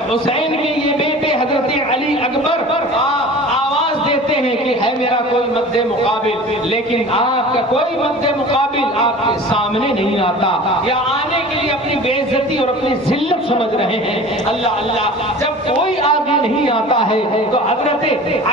حسین کے یہ بیٹے حضرت علی اکبر آواز دیتے ہیں کہ ہے میرا کوئی مد مقابل، لیکن آپ کا کوئی مد مقابل آپ کے سامنے نہیں آتا، یا آنے کے لیے اپنی بے عزتی اور اپنی ذلت سمجھ رہے ہیں. اللہ اللہ، جب کوئی آگے نہیں آتا ہے تو حضرت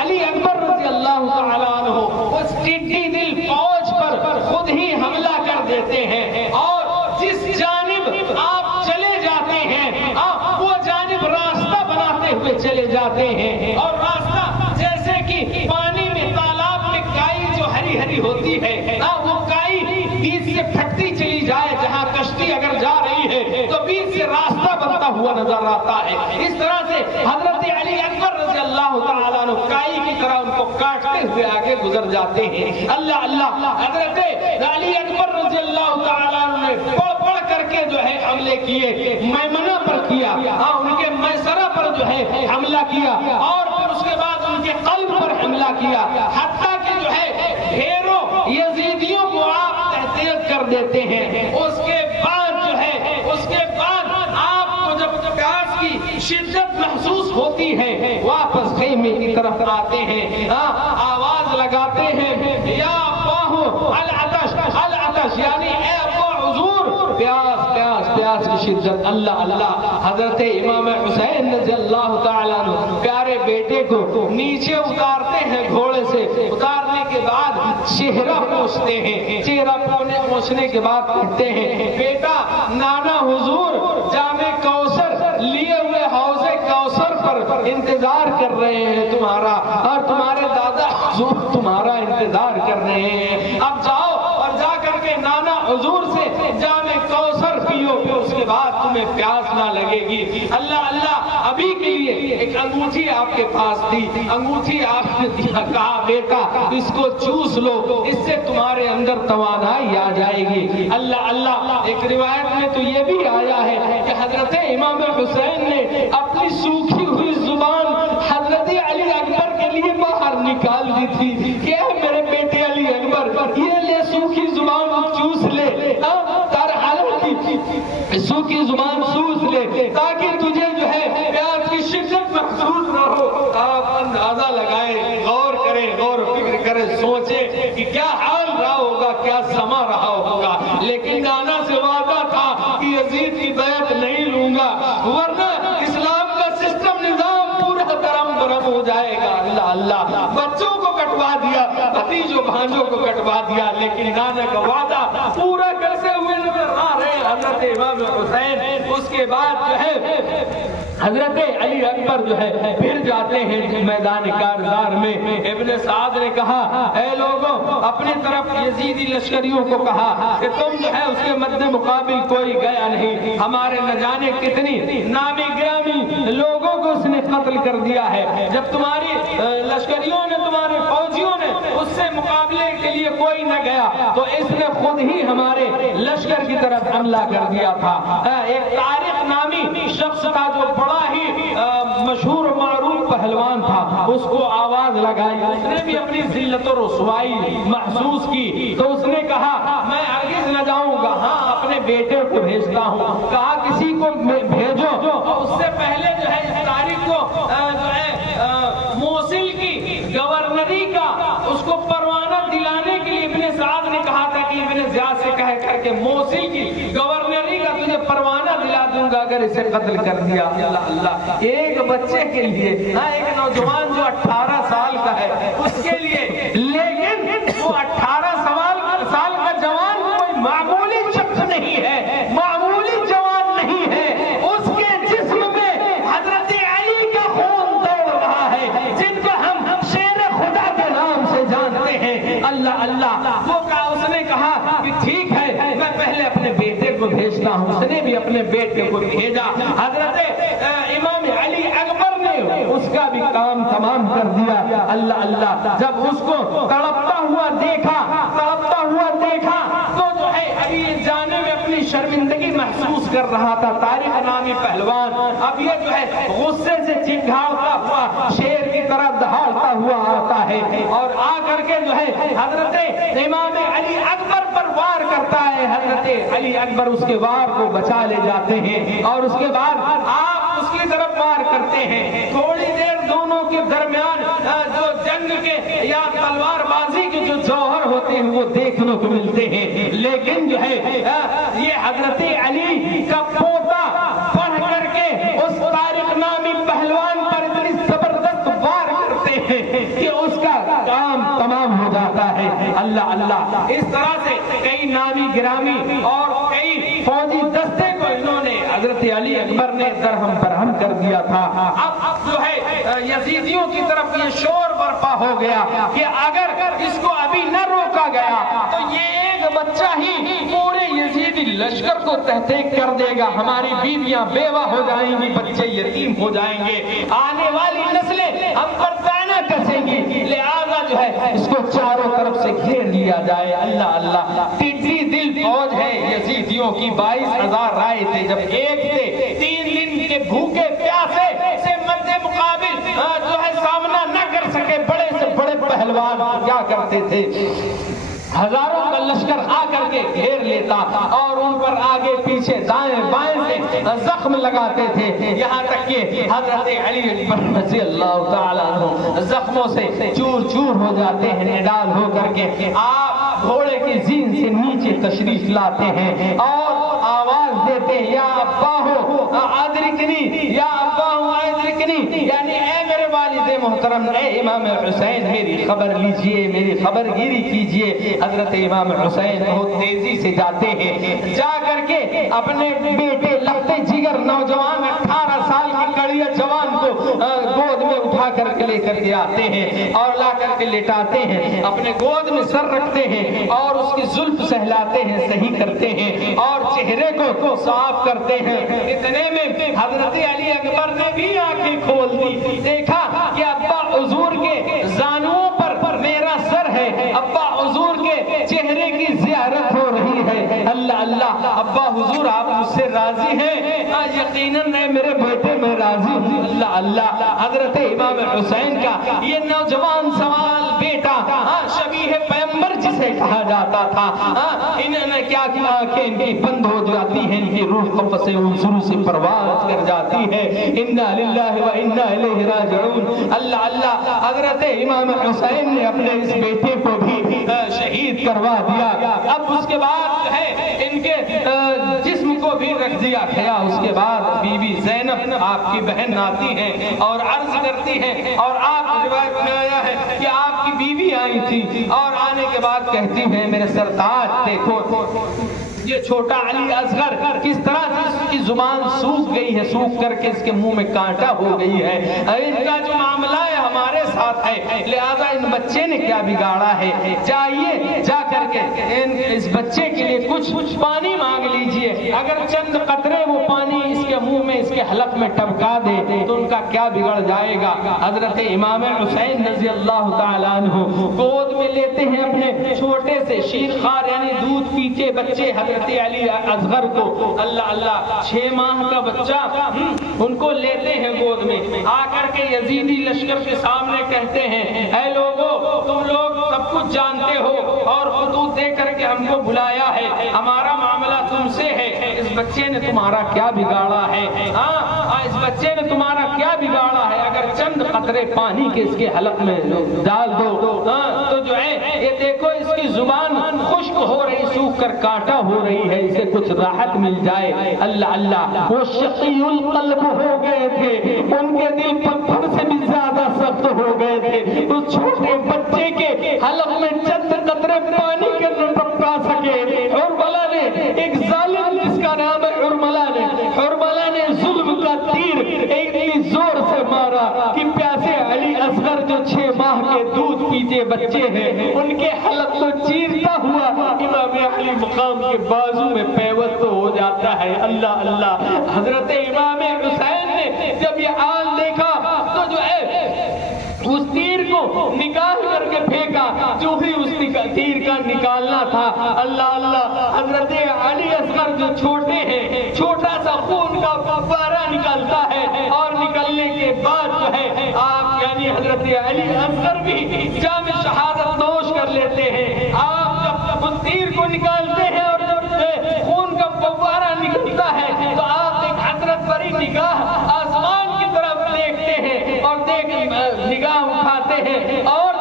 علی اکبر رضی اللہ تعالیٰ عنہ اس ٹڈی دل فوج پر خود ہی حملہ کر دیتے ہیں اور جس جانب آپ چلے جاتے ہیں وہ جانب راستہ بناتے ہوئے چلے جاتے ہیں اور راستہ جیسے کہ پانی میں، تالاب میں کائی جو ہری ہری ہوتی ہے وہ کائی بیچ سے پھٹتی چلی جائے، جہاں کشتی اگر جا رہی ہے تو بیچ سے راستہ بنتا ہوا نظر آتا ہے. اس طرح سے حضرت علی اکبر رضی اللہ تعالیٰ عنہ کائی کی طرح ان کو کاٹتے ہوئے آگے گزر جاتے ہیں. اللہ اللہ، حضرت علی اکبر رضی اللہ تعالیٰ عنہ نے پڑھ کر کے جو ہے حملے کیے، میمنہ پر کیا، ان کے میسرہ پر جو ہے حملہ کیا اور پھر اس کے بعد ان کے قلب پر حملہ کیا، حتیٰ کہ جو ہیں، اس کے بعد جو ہے آپ کو جب پیاس کی شدت محسوس ہوتی ہے واپس خیمے کی طرف آتے ہیں، آواز لگاتے ہیں یا ابا العطش العطش، یعنی اے ابا حضور پیاس پیاس پیاس کی شدت، اللہ اللہ۔ حضرت امام حسین رضی اللہ تعالیٰ عنہ پیارے بیٹے کو نیچے اتارتے ہیں گھوڑے سے، اتارنے کے بعد چہرہ پوچھتے ہیں، چہرہ پوچھنے کے بعد کہتے ہیں بیٹا نانا حضور جام کوثر لیے ہوئے حوض کوثر پر انتظار کر رہے ہیں تمہارا، اور تمہارے دادا حضور تمہارا انتظار کر رہے ہیں، اب جاؤ اور جا کر کے نانا حضور سے جام کوثر پیو، پھر اس کے بعد تمہیں پیاس نہ لگے گی۔ اللہ اللہ، ابھی کے لیے ایک انگوٹھی آپ کے پاس تھی، انگوٹھی آپ نے دیا، کہا بیٹا اس کو چوس لو، اس سے تمہارے اندر توانائی آ جائے گی۔ اللہ اللہ، ایک روایت میں تو یہ بھی آیا ہے کہ حضرت امام حسین نے اپنی سوکھی ہوئی زبان حضرت علی اکبر کے لیے باہر نکال دی تھی کہ اے میرے بیٹے علی اکبر یہ لے سوکھی زبان چوس لے، سوکھی زبان چوس لے تاکہ تجھے جو ہے پیاس کی شدت محسوس نہ ہو۔ آپ اندازہ لگائے، غور کرے، غور فکر کرے، سوچے کہ کیا حال رہا ہوگا، کیا سما رہا ہوگا، لیکن نانا سے وعدہ تھا کہ یزید کی بیعت نہیں لوں گا ورنہ اسلام کا سسٹم نظام پورا درم برم ہو جائے گا۔ اللہ اللہ، بچوں کو کٹوا دیا، بھتیجوں بھانجوں کو کٹوا دیا، لیکن نانا کا وعدہ پورا کرتے ہوئے نظر آ رہے ہیں حضرت امام حسین۔ اس کے بعد جو ہے حضرت علی اکبر جو ہے پھر جاتے ہیں میدان کارزار میں۔ ابن سعد نے کہا اے لوگوں، اپنی طرف یزیدی لشکریوں کو کہا کہ تم جو ہے اس کے مد مقابل کوئی گیا نہیں، ہمارے نہ جانے کتنی نامی گرامی لوگوں کو اس نے قتل کر دیا ہے، جب تمہاری لشکریوں نے، تمہارے فوجیوں نے اس سے مقابلے کے لیے کوئی نہ گیا تو اس نے خود ہی ہمارے لشکر کی طرف حملہ کر دیا تھا۔ ایک طارق نامی شخص تھا جو بڑا ہی مشہور و معروف پہلوان تھا، اس کو آواز لگائی، اس نے بھی اپنی ذلت و رسوائی محسوس کی تو اس نے کہا میں ہرگز نہ جاؤں گا، ہاں اپنے بیٹے کو بھیجتا ہوں، کہا کسی کو بھیجو۔ اس سے پہلے جو ہے اس تاریخ کو جو ہے موصل کی گورنری کا اس کو پروانہ دلانے کے لیے ابن سعد نے کہا تھا کہ ابن زیاد سے کہہ کر کے موصل کی گورنری کا تجھے پروانہ دلا دوں گا اگر اسے قتل کر دیا۔ اللہ اللہ، ایک بچے کے لیے، ایک نوجوان جو 18 سال کا ہے اس کے لیے، لیکن وہ 18 سال کا جوان کوئی معمولی شخص نہیں ہے، معمولی جوان نہیں ہے، اس کے جسم میں حضرت علی کا خون دوڑ رہا ہے جن کو ہم شیر خدا کے نام سے جانتے ہیں۔ اللہ اللہ، وہ اس نے کہا کہ ٹھیک ہے میں پہلے اپنے بیٹے کو بھیجتا ہوں، اس نے بھی اپنے بیٹے کو بھیجا۔ حضرت امام علی اکبر نے اس کا بھی کام تمام کر دیا۔ اللہ اللہ، جب اس کو تڑپتا ہوا دیکھا تو جو ہے ابھی جانے میں اپنی شرمندگی محسوس کر رہا تھا طارق نامی پہلوان، اب یہ جو ہے غصے سے چنگھاڑتا ہوا شیر کی طرح دہاڑتا ہوا آتا ہے اور آ کر کے جو ہے حضرت امام علی اکبر پر وار کرتا ہے۔ حضرت علی اکبر اس کے وار کو بچا لے جاتے ہیں اور اس کے بعد آپ اس کی طرف وار کرتے ہیں۔ تھوڑی دیر دونوں کے درمیان جو جنگ کے یا تلوار بازی کے جو جوہر ہوتے ہیں وہ دیکھنے کو ملتے ہیں، لیکن جو ہے یہ حضرت علی کا پوتا پڑھ کر کے اس طارق نامی پہلوان پر اتنی زبردست وار کرتے ہیں کہ اس کا کام تمام ہو جاتا ہے۔ اللہ اللہ، اس طرح سے کئی نامی گرامی اور کئی فوجی دستے کو انہوں نے حضرت علی اکبر نے درہم برہم کر دیا تھا۔ اب جو ہے یزیدیوں کی طرف یہ شور برپا ہو گیا کہ اگر اس کو ابھی نہ روکا گیا تو یہ ایک بچہ ہی پورے یزیدی لشکر کو تحقیق کر دے گا، ہماری بیویاں بیوہ ہو جائیں گی، بچے یتیم ہو جائیں گے، آنے والی نسلیں ہم پر طعنہ کسیں گی، لہذا جو ہے اس کو چاروں طرف سے گھیر لیا جائے۔ اللہ اللہ، ٹڈی دل فوج ہے یزیدیوں کی، 22,000 رائے تھے، جب ایک تھے 3 دن کے بھوکے پیاسے سے مد مقابل جو ہے سامنا نہ کر سکے، بڑے سے بڑے پہلوان کیا کرتے تھے، ہزاروں کا لشکر آ کر کے گھیر لیتا اور ان پر آگے پیچھے دائیں بائیں سے زخم لگاتے تھے، یہاں تک کہ حضرت علی اکبر رضی اللہ تعالیٰ عنہ زخموں سے چور چور ہو جاتے ہیں، نڈال ہو کر کے آپ گھوڑے کی زین سے نیچے تشریف لاتے ہیں اور آواز دیتے ہیں، یا ابا ہو ادرکنی، یا ابا ہو ادرکنی، یعنی اے میرے والد محترم، اے امام حسین میری خبر لیجئے، میری خبر گیری کیجئے۔ حضرت امام حسین بہت تیزی سے جاتے ہیں، جا کر کے اپنے بیٹے لختے جگر نوجوان 18 سال کی کڑیا جوان کو گود میں اٹھا کر کے لے کر کے آتے ہیں اور لا کر کے لٹاتے ہیں، اپنے گود میں سر رکھتے ہیں اور اس کی زلف سہلاتے ہیں، صحیح کرتے ہیں اور چہرے کو صاف کرتے ہیں۔ اتنے میں حضرت علی اکبر نے بھی آنکھیں کھول دی، دیکھا کہ ابا حضور کے زانوؤں پر میرا سر ہے، ابا حضور کے چہرے کی زیارت ہو رہی ہے۔ اللہ اللہ، ابا حضور آپ مجھ سے راضی ہیں؟ یقیناً میرے بیٹے میں راضی ہوں۔ اللہ اللہ، حضرت امام حسین کا یہ نوجوان سوال بیٹا شبیہ پیغمبر جسے کہا جاتا تھا، انہوں نے کیا کیا کہ ان کی بند ہو جاتی ہیں، ان کی روح قفس عنصر سے پرواز کر جاتی ہے۔ انا للہ و انا الیہ راجعون۔ اللہ اللہ، حضرت امام حسین نے اپنے اس بیٹے کو بھی شہید کروا دیا۔ اب اس کے بعد ہے ان کے جسم کو بھی رکھ دیا گیا۔ اس کے بعد بی بی زینب آپ کی بہن آتی ہیں اور عرض کرتی ہیں، اور آپ روایت میں آیا ہے کہ آپ کی بیوی آئی تھی اور آنے کے بعد کہتی ہیں، میرے سرتاج دیکھو یہ چھوٹا علی اصغر کس طرح سے اس کی زبان سوکھ گئی ہے، سوکھ کر کے اس کے منہ میں کانٹا ہو گئی ہے، ان کا جو معاملہ ہے ہمارے ساتھ ہے، لہذا ان بچے نے کیا بگاڑا ہے، جائیے جا کر کے اس بچے کے لیے کچھ پانی مانگ لیجئے، اگر چند قطرے وہ پانی اس کے منہ میں اس کے حلق میں ٹپکا دے تو ان کا کیا بگڑ جائے گا۔ حضرت امام حسین رضی اللہ تعالیٰ عنہ گود میں لیتے ہیں اپنے چھوٹے سے شیرخوار یعنی دودھ پیتے بچے حضرت علی اصغر کو، اللہ اللہ 6 ماہ کا بچہ ان کو لیتے ہیں گود میں، آ کر کے یزیدی لشکر کے سامنے کہتے ہیں، اے لوگو تم لوگ سب کچھ جانتے ہو اور خطوط دے کر کے ہم کو بلایا ہے، ہمارا معاملہ تم سے ہے، اس بچے نے تمہارا کیا بگاڑا ہے، اس بچے نے تمہارا کیا بگاڑا ہے، اگر چند قطرے پانی کے اس کے حلق میں ڈال دو تو جو ہے یہ دیکھو اس کی زبان خشک ہو رہی، سوکھ کر کانٹا ہو رہی ہے، اسے کچھ راحت مل جائے۔ اللہ اللہ، وہ شقی القلب ہو گئے تھے، ان کے دل پتھر سے بھی زیادہ سخت ہو گئے تھے، اس چھوٹے بچے کے حلق میں چند قطرے پانی کے نہ ٹپکا سکے۔ حرملہ نے ایک ظالم جس کا نام ہے حرملہ نے ظلم کا تیر اتنی زور سے مارا کہ پیاسے علی اصغر جو 6 ماہ کے دودھ پیتے بچے ہیں ان کے حلق کو چیرتا ہوا امام علی مقام کے بازو میں پیوست ہو جاتا ہے۔ اللہ اللہ، حضرت امام حسین نے جب یہ حال دیکھا تو جو ہے اس تیر کو نکال کر کے پھینکا، جو بھی اس تیر کا نکالنا تھا۔ اللہ اللہ، حضرت علی اصغر جو چھوٹے ہیں، چھوٹا سا خون کا فوارہ نکلتا ہے اور نکلنے کے بعد جو ہے آپ یعنی حضرت علی اصغر بھی جام شہادت نوش کر لیتے ہیں۔ آپ جب اس تیر کو نکالتے ہیں اور جب خون کا فوارہ نکلتا ہے تو آپ ایک حضرت بری نگاہ آسمان کی طرف دیکھتے ہیں اور نگاہ اٹھاتے ہیں اور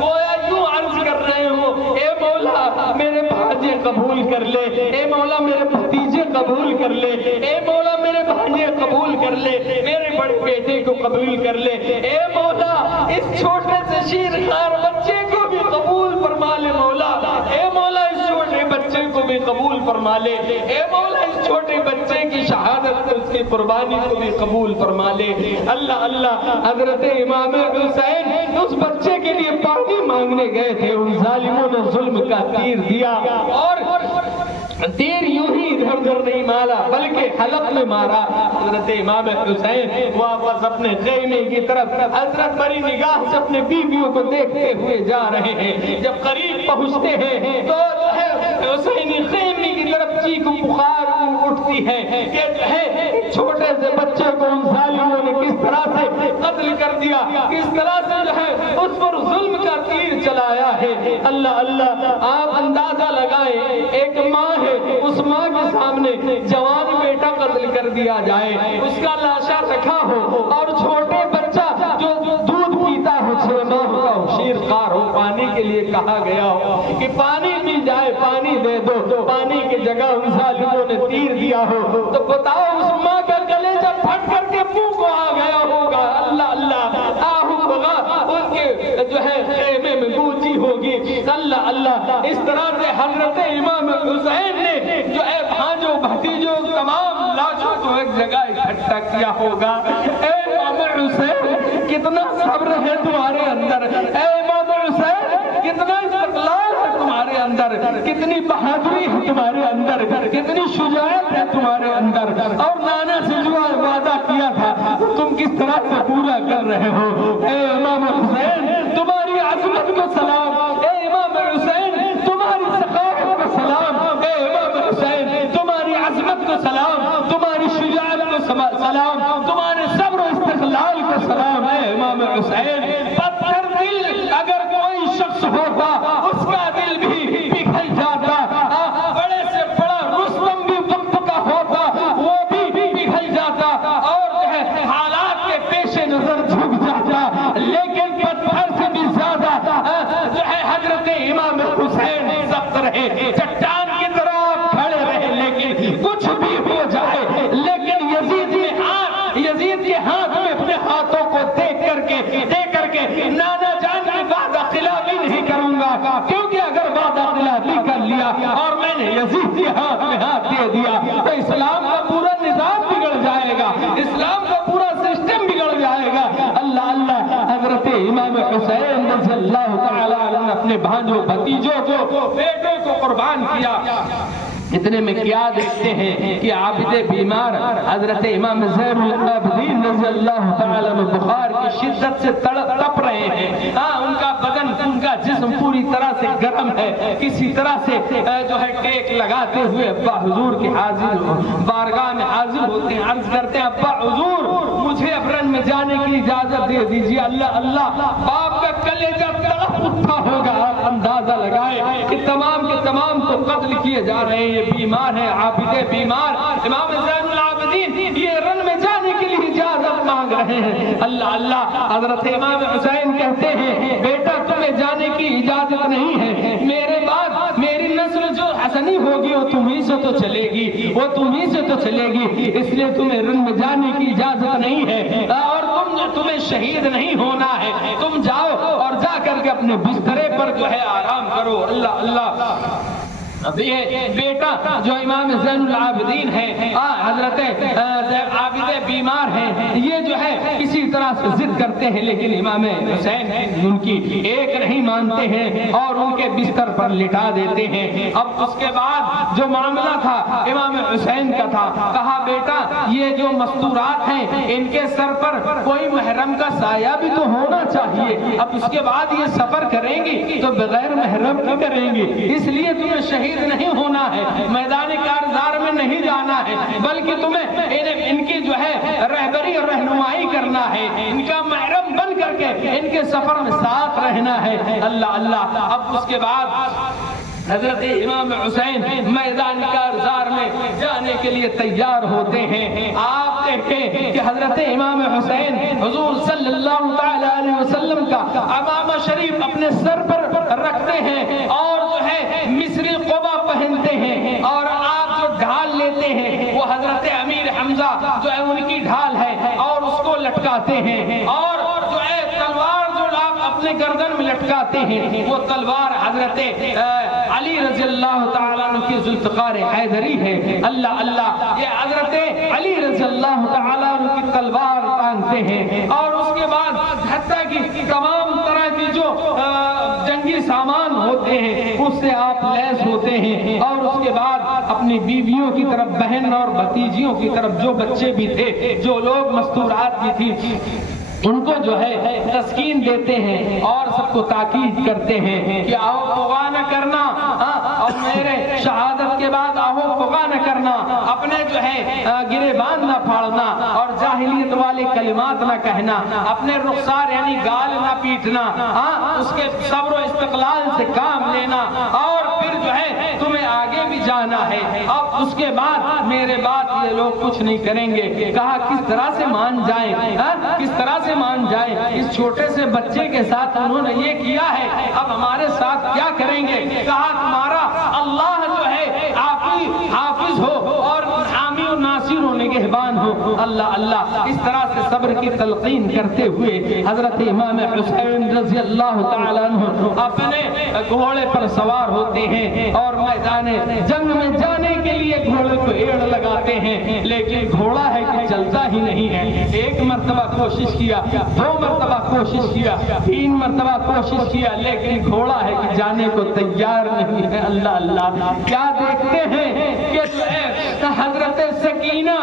گویا یوں عرض کر رہے ہو، اے مولا میرے بھانجے قبول کر لے، اے مولا میرے بھتیجے قبول کر لے، اے مولا میرے بھانجے قبول کر لے، میرے بڑے بیٹے کو قبول کر لے، اے مولا اس چھوٹے سے شیرخوار بچے کو بھی قبول فرما لے مولا، اے مولا اس چھوٹے بچے کو بھی قبول فرما لے، اے مولا اس چھوٹے بچے کی شہادت کو، اس کی قربانی کو بھی قبول فرما لے۔ اللہ اللہ، حضرت امام حسین اس بچے کے لیے پانی مانگنے گئے تھے، ان ظالموں نے ظلم کا تیر دیا اور تیر یوں ہی ادھر ادھر نہیں مارا بلکہ حلق میں مارا۔ حضرت امام حسین واپس اپنے خیمے کی طرف حضرت بری نگاہ سے اپنے بیویوں کو دیکھتے ہوئے جا رہے ہیں۔ جب قریب پہنچتے ہیں تو حسینی خیمے کی طرف چیخ پکار اٹھتی ہے کہ جو ہے چھوٹے سے بچے کو ان ظالموں نے کس طرح سے قتل کر دیا، کس طرح سے جو ہے اس پر ظلم کا تیر چلایا ہے۔ اللہ اللہ، آپ اندازہ لگائیں، ایک ماں ہے، اس ماں کے سامنے جوان بیٹا قتل کر دیا جائے، اس کا لاشا رکھا ہو، اور چھوٹے بچہ جو دودھ پیتا ہو 6 ماہ کا ہو، شیر خوار ہو، پانی کے لیے کہا گیا ہو کہ پانی مل جائے، پانی دے دو، پانی کی جگہ ان ظالموں نے تیر دیا ہو، تو بتاؤ اس ماں کا کلیجہ پھٹ کر کے منہ کو آ گیا ہوگا۔ اللہ اللہ، آہو بغا ان کے جو ہے خیمے میں گونجی ہوگی۔ اللہ اللہ، اس طرح سے حضرت امام حسین نے جو ہے بھانجوں بھتیجوں تمام لاشوں کو ایک جگہ اکٹھا کیا ہوگا۔ اے امام حسین، کتنا صبر ہے تمہارے اندر، اے امام حسین کتنا استقلال ہے تمہارے اندر، کتنی بہادری ہے تمہارے اندر، کتنی شجاعت ہے تمہارے اندر، اور نانا سے جو وعدہ کیا تھا تم کس طرح سے پورا کر رہے ہو۔ اے امام حسین تمہاری عظمت کو سلام، اے امام حسین تمہاری ثقافت کو سلام، اے امام حسین تمہاری عظمت کو سلام، تمہاری شجاعت کو سلام، تمہارے صبر و استقلال کو سلام۔ اے امام حسین، پتھر دل اگر کوئی شخص ہوتا اس کا دل بھی پگھل جاتا، بڑے سے بڑا رستم بھی وقت کا ہوتا وہ بھی پگھل جاتا اور جو ہے حالات کے پیش نظر جھک جاتا، لیکن پتھر سے بھی زیادہ جو ہے حضرت امام حسین سخت رہے، چٹان کی طرح آپ کھڑے رہے، لیکن کچھ بھی ہو جائے، لیکن یزید کے ہاتھ میں اپنے ہاتھوں کو دے کر کے نانا جان کی وعدہ خلافی نہیں کروں گا، کیونکہ اگر وعدہ خلافی کر لیا اور میں نے یزید کے ہاتھ میں ہاتھ دے دیا تو اسلام کا پورا نظام بگڑ جائے گا، اسلام کا پورا سسٹم بگڑ جائے گا۔ اللہ اللہ، حضرت امام حسین رضی اللہ تعالیٰ عنہ نے اپنے بھانجوں بھتیجوں کو بیٹوں کو قربان کیا۔ اتنے میں کیا دیکھتے ہیں کہ عابد بیمار حضرت امام زین العابدین رضی اللہ تعالیٰ عنہ بخار کی شدت سے تڑپ رہے ہیں، ان کا بدن، ان کا جسم پوری طرح سے گرم ہے، کسی طرح سے جو ہے ٹیک لگاتے ہوئے ابا حضور کے حاضر بارگاہ میں حاضر ہوتے ہیں، عرض کرتے ہیں ابا حضور مجھے اب رن میں جانے کی اجازت دے دیجیے۔ اللہ اللہ، باپ کا کلیجہ تڑپ اٹھا ہوگا، آپ اندازہ لگائے کہ تمام کے تمام تو قتل کیے جا رہے ہیں، یہ بیمار ہے، عابد بیمار امام زین العابدین یہ رن میں جانے کے لیے اجازت مانگ رہے ہیں۔ اللہ اللہ، حضرت امام حسین کہتے ہیں بیٹا تمہیں جانے کی اجازت نہیں ہے، میرے بعد میری نسل جو حسنی ہوگی وہ تمہیں سے تو چلے گی، وہ تمہیں سے تو چلے گی، اس لیے تمہیں رن میں جانے کی اجازت نہیں ہے، اور تمہیں شہید نہیں ہونا ہے، تم جاؤ اور جا کر کے اپنے بسترے پر جو ہے آرام کرو۔ اللہ اللہ، یہ بیٹا جو امام زین العابدین ہے، حضرت عابد بیمار ہیں، یہ جو ہے کسی طرح سے ضد کرتے ہیں، لیکن امام حسین ان کی ایک نہیں مانتے ہیں اور ان کے بستر پر لٹا دیتے ہیں۔ اب اس کے بعد جو معاملہ تھا امام حسین کا تھا، کہا بیٹا یہ جو مستورات ہیں ان کے سر پر کوئی محرم کا سایہ بھی تو ہونا چاہیے، اب اس کے بعد یہ سفر کریں گی تو بغیر محرم کی کریں گی، اس لیے تمہیں شہید نہیں ہونا ہے، میدان کارزار میں نہیں جانا ہے، بلکہ تمہیں ان کی جو ہے رہبری اور رہنمائی کرنا ہے، ان کا محرم بن کر کے ان کے سفر میں ساتھ رہنا ہے۔ اللہ اللہ، اب اس کے بعد حضرت امام حسین میدان کارزار میں جانے کے لیے تیار ہوتے ہیں۔ آپ دیکھیں کہ حضرت امام حسین حضور صلی اللہ تعالی علیہ وسلم کا عمامہ شریف اپنے سر پر رکھتے ہیں اور جو ہے مصری قبا پہنتے ہیں، اور آپ جو ڈھال لیتے ہیں وہ حضرت امیر حمزہ جو ہے ان کی ڈھال ہے اور اس کو لٹکاتے ہیں، اور جو ہے تلوار جو آپ اپنے گردن میں لٹکاتے ہیں وہ تلوار حضرت علی رضی اللہ تعالیٰ عنہ کی ذوالفقار حیدری ہے۔ اللہ اللہ، یہ حضرت علی رضی اللہ تعالیٰ عنہ کی تلوار ٹانگتے ہیں، اور اس کے بعد حتیٰ کہ تمام طرح کی جو جنگی سامان ہوتے ہیں اس سے آپ لیس ہوتے ہیں، اور اس کے بعد اپنی بیویوں کی طرف، بہن اور بھتیجیوں کی طرف، جو بچے بھی تھے، جو لوگ مستورات بھی تھی، ان کو جو ہے تسکین دیتے ہیں اور سب کو تاکید کرتے ہیں کہ آؤ فغا نہ کرنا، اور میرے شہادت کے بعد آؤ فغا نہ کرنا، اپنے جو ہے گرے باندھ نہ پھاڑنا اور جاہلیت والے کلمات نہ کہنا، اپنے رخسار یعنی گال نہ پیٹنا، اس کے صبر و استقلال سے کام لینا، اور پھر جو ہے تمہیں آگے بھی جانا ہے، اب اس کے بعد میرے بات یہ لوگ کچھ نہیں کریں گے۔ کہا کس طرح سے مان جائیں، کس طرح سے مان جائیں، اس چھوٹے سے بچے کے ساتھ انہوں نے یہ کیا ہے، اب ہمارے ساتھ کیا کریں گے؟ کہا تمہارا اللہ جو ہے حافظ ہو اور حامی و ناصر و نگہبان ہو، اللہ اللہ۔ اس طرح سے صبر کی تلقین کرتے ہوئے حضرت امام حسین رضی اللہ تعالیٰ عنہ اپنے گھوڑے پر سوار ہوتے ہیں اور میدان جنگ میں جانے کے لیے گھوڑے کو ایڑ لگاتے ہیں، لیکن گھوڑا ہے کہ چلتا ہی نہیں ہے۔ ایک مرتبہ کوشش کیا، 2 مرتبہ کوشش کیا، 3 مرتبہ کوشش کیا، لیکن گھوڑا ہے کہ جانے کو تیار نہیں ہے۔ اللہ اللہ، کیا دیکھتے ہیں کہ حضرت سکینہ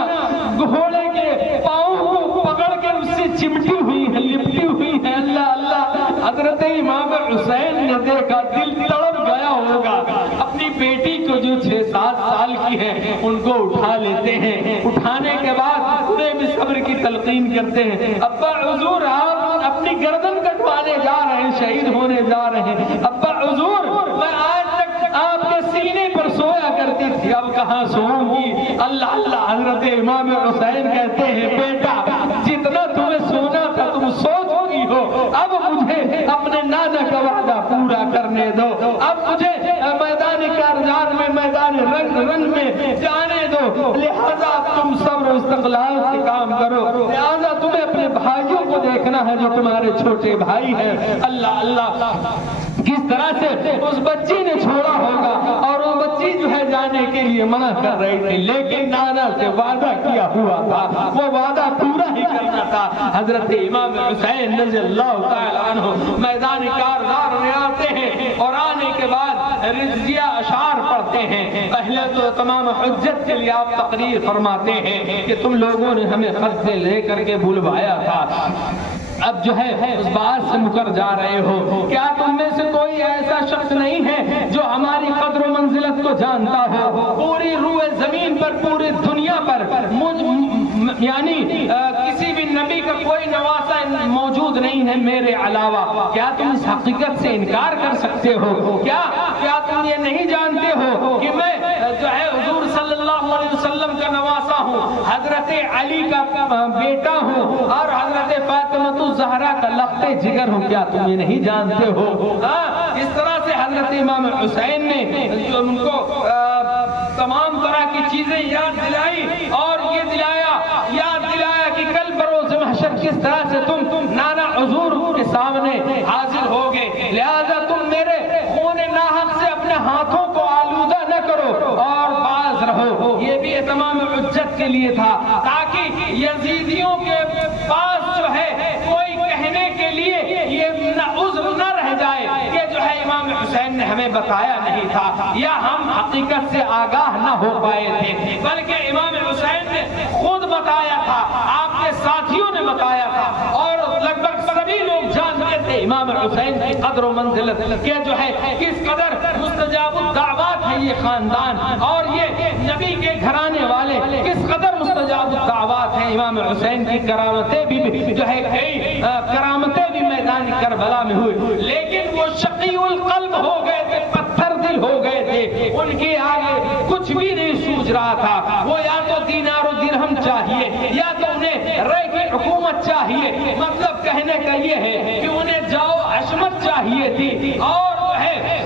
گھوڑے کے پاؤں کو پکڑ کے اس سے چمٹی ہوئی ہے، لپٹی ہوئی ہے۔ اللہ اللہ، حضرت امام حسین نے دیکھا، دل تڑپ گیا ہوگا۔ اپنی بیٹی کو جو 6-7 سال کی ہے ان کو اٹھا لیتے ہیں، اٹھانے کے بعد انہیں بھی صبر کی تلقین کرتے ہیں۔ ابا حضور آپ اپنی گردن کٹوانے جا رہے ہیں، شہید ہونے جا رہے ہیں۔ ابا حضور میں آج تک آپ کے سینے پر سویا کرتی تھی، اب کہاں سوؤں گی؟ اللہ اللہ، حضرت امام حسین کہتے ہیں بیٹا جتنا تمہیں سونا تھا تم سو چکی ہو، اب مجھے اپنے نانا کا وعدہ پورا کرنے دو، اب مجھے میدان کارزار میں، میدان رنگ میں جانے دو، لہذا تم صبر و استقلال سے کام کرو، لہذا تمہیں اپنے بھائیوں کو دیکھنا ہے جو تمہارے چھوٹے بھائی ہیں۔ اللہ اللہ، کس طرح سے اس بچی نے چھوڑا ہوگا، اور وہ بچی جو ہے جانے کے لیے منع کر رہی تھی، لیکن نانا سے وعدہ کیا ہوا تھا، وہ وعدہ پورا ہی کرنا تھا۔ حضرت امام حسین رضی اللہ تعالیٰ عنہ میدان کارزار میں آتے ہیں اور آنے کے بعد رضیہ اشعار پڑھتے ہیں۔ پہلے تو تمام حجت کے لیے آپ تقریر فرماتے ہیں کہ تم لوگوں نے ہمیں خط سے لے کر کے بلوایا تھا، اب جو ہے اس بات سے مکر جا رہے ہو، کیا تم میں سے کوئی ایسا شخص نہیں ہے جو ہماری قدر و منزلت کو جانتا ہو؟ پوری روئے زمین پر، پوری دنیا پر یعنی کسی بھی نبی کا کوئی نواسا موجود نہیں ہے میرے علاوہ، کیا تم اس حقیقت سے انکار کر سکتے ہو؟ کیا تم یہ نہیں جانتے ہو کہ میں جو ہے حضور صلی اللہ علیہ وسلم کا نواسا ہوں، حضرت علی کا بیٹا ہوں اور حضرت فاطمہ الزہرا کا لخت جگر ہوں؟ کیا تم یہ نہیں جانتے ہو؟ اس طرح سے حضرت امام حسین نے ان کو تمام طرح کی چیزیں یاد دلائی اور یہ یاد دلایا کہ کل بروز محشر کس طرح سے تم نانا حضور کے سامنے حاضر ہوگے، لہذا تم میرے خون ناحق سے اپنے ہاتھوں کو آلودہ نہ کرو اور باز رہو۔ یہ بھی تمام حجت کے لیے تھا تاکہ یزیدیوں کے پاس جو ہے کوئی کہنے کے لیے یہ عذر نہ رہ جائے کہ جو ہے امام حسین نے ہمیں بتایا نہیں تھا یا ہم حقیقت سے آگاہ نہ ہو پائے تھے، بلکہ امام حسین نے خود بتایا تھا، آپ کے ساتھیوں نے بتایا تھا، اور لگ بھگ سبھی لوگ جانتے تھے امام حسین کی قدر و منزلت کہ جو ہے کس قدر مستجاب الدعوات ہے یہ خاندان، اور یہ نبی کے گھرانے والے کس قدر مستجاب الدعوات ہیں۔ امام حسین کی کرامتیں بھی جو ہے کئی کرامتیں بھی میدان کربلا میں ہوئی، لیکن وہ شقی القلب ہو گئے تھے، پتھر دل ہو گئے تھے، ان کے آگے کچھ بھی نہیں سوچ رہا تھا۔ وہ یا تو دینار و درہم چاہیے یا تو انہیں رائے کی حکومت چاہیے، مطلب کہنے کا یہ ہے کہ انہیں جاؤ عشمت چاہیے تھی، اور جو ہے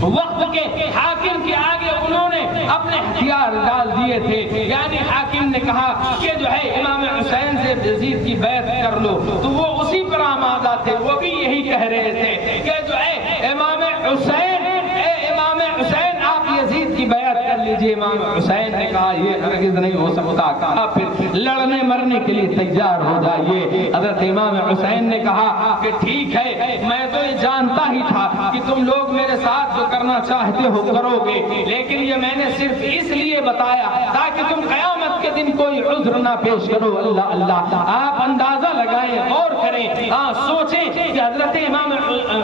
وقت کے حاکم کے آگے انہوں نے اپنے ہتھیار ڈال دیے تھے، یعنی حاکم نے کہا کہ جو ہے امام حسین سے یزید کی بیعت کر لو، تو وہ اسی پر آمادہ تھے، وہ بھی یہی کہہ رہے تھے کہ جو ہے امام حسین، اے امام حسین آپ یزید کی بیعت کر لیجئے۔ امام حسین نے کہا یہ ہرگز نہیں ہو سکتا، کہا پھر لڑنے مرنے کے لیے تیار ہو جائیے۔ حضرت امام حسین نے کہا کہ ٹھیک ہے، میں تو یہ جانتا ہی تھا کہ تم لوگ میرے ساتھ جو کرنا چاہتے ہو کرو گے، لیکن یہ میں نے صرف اس لیے بتایا تاکہ تم قیامت کے دن کوئی عذر نہ پیش کرو۔ اللہ اللہ، آپ اندازہ لگائیں، غور کریں، سوچیں کہ حضرت امام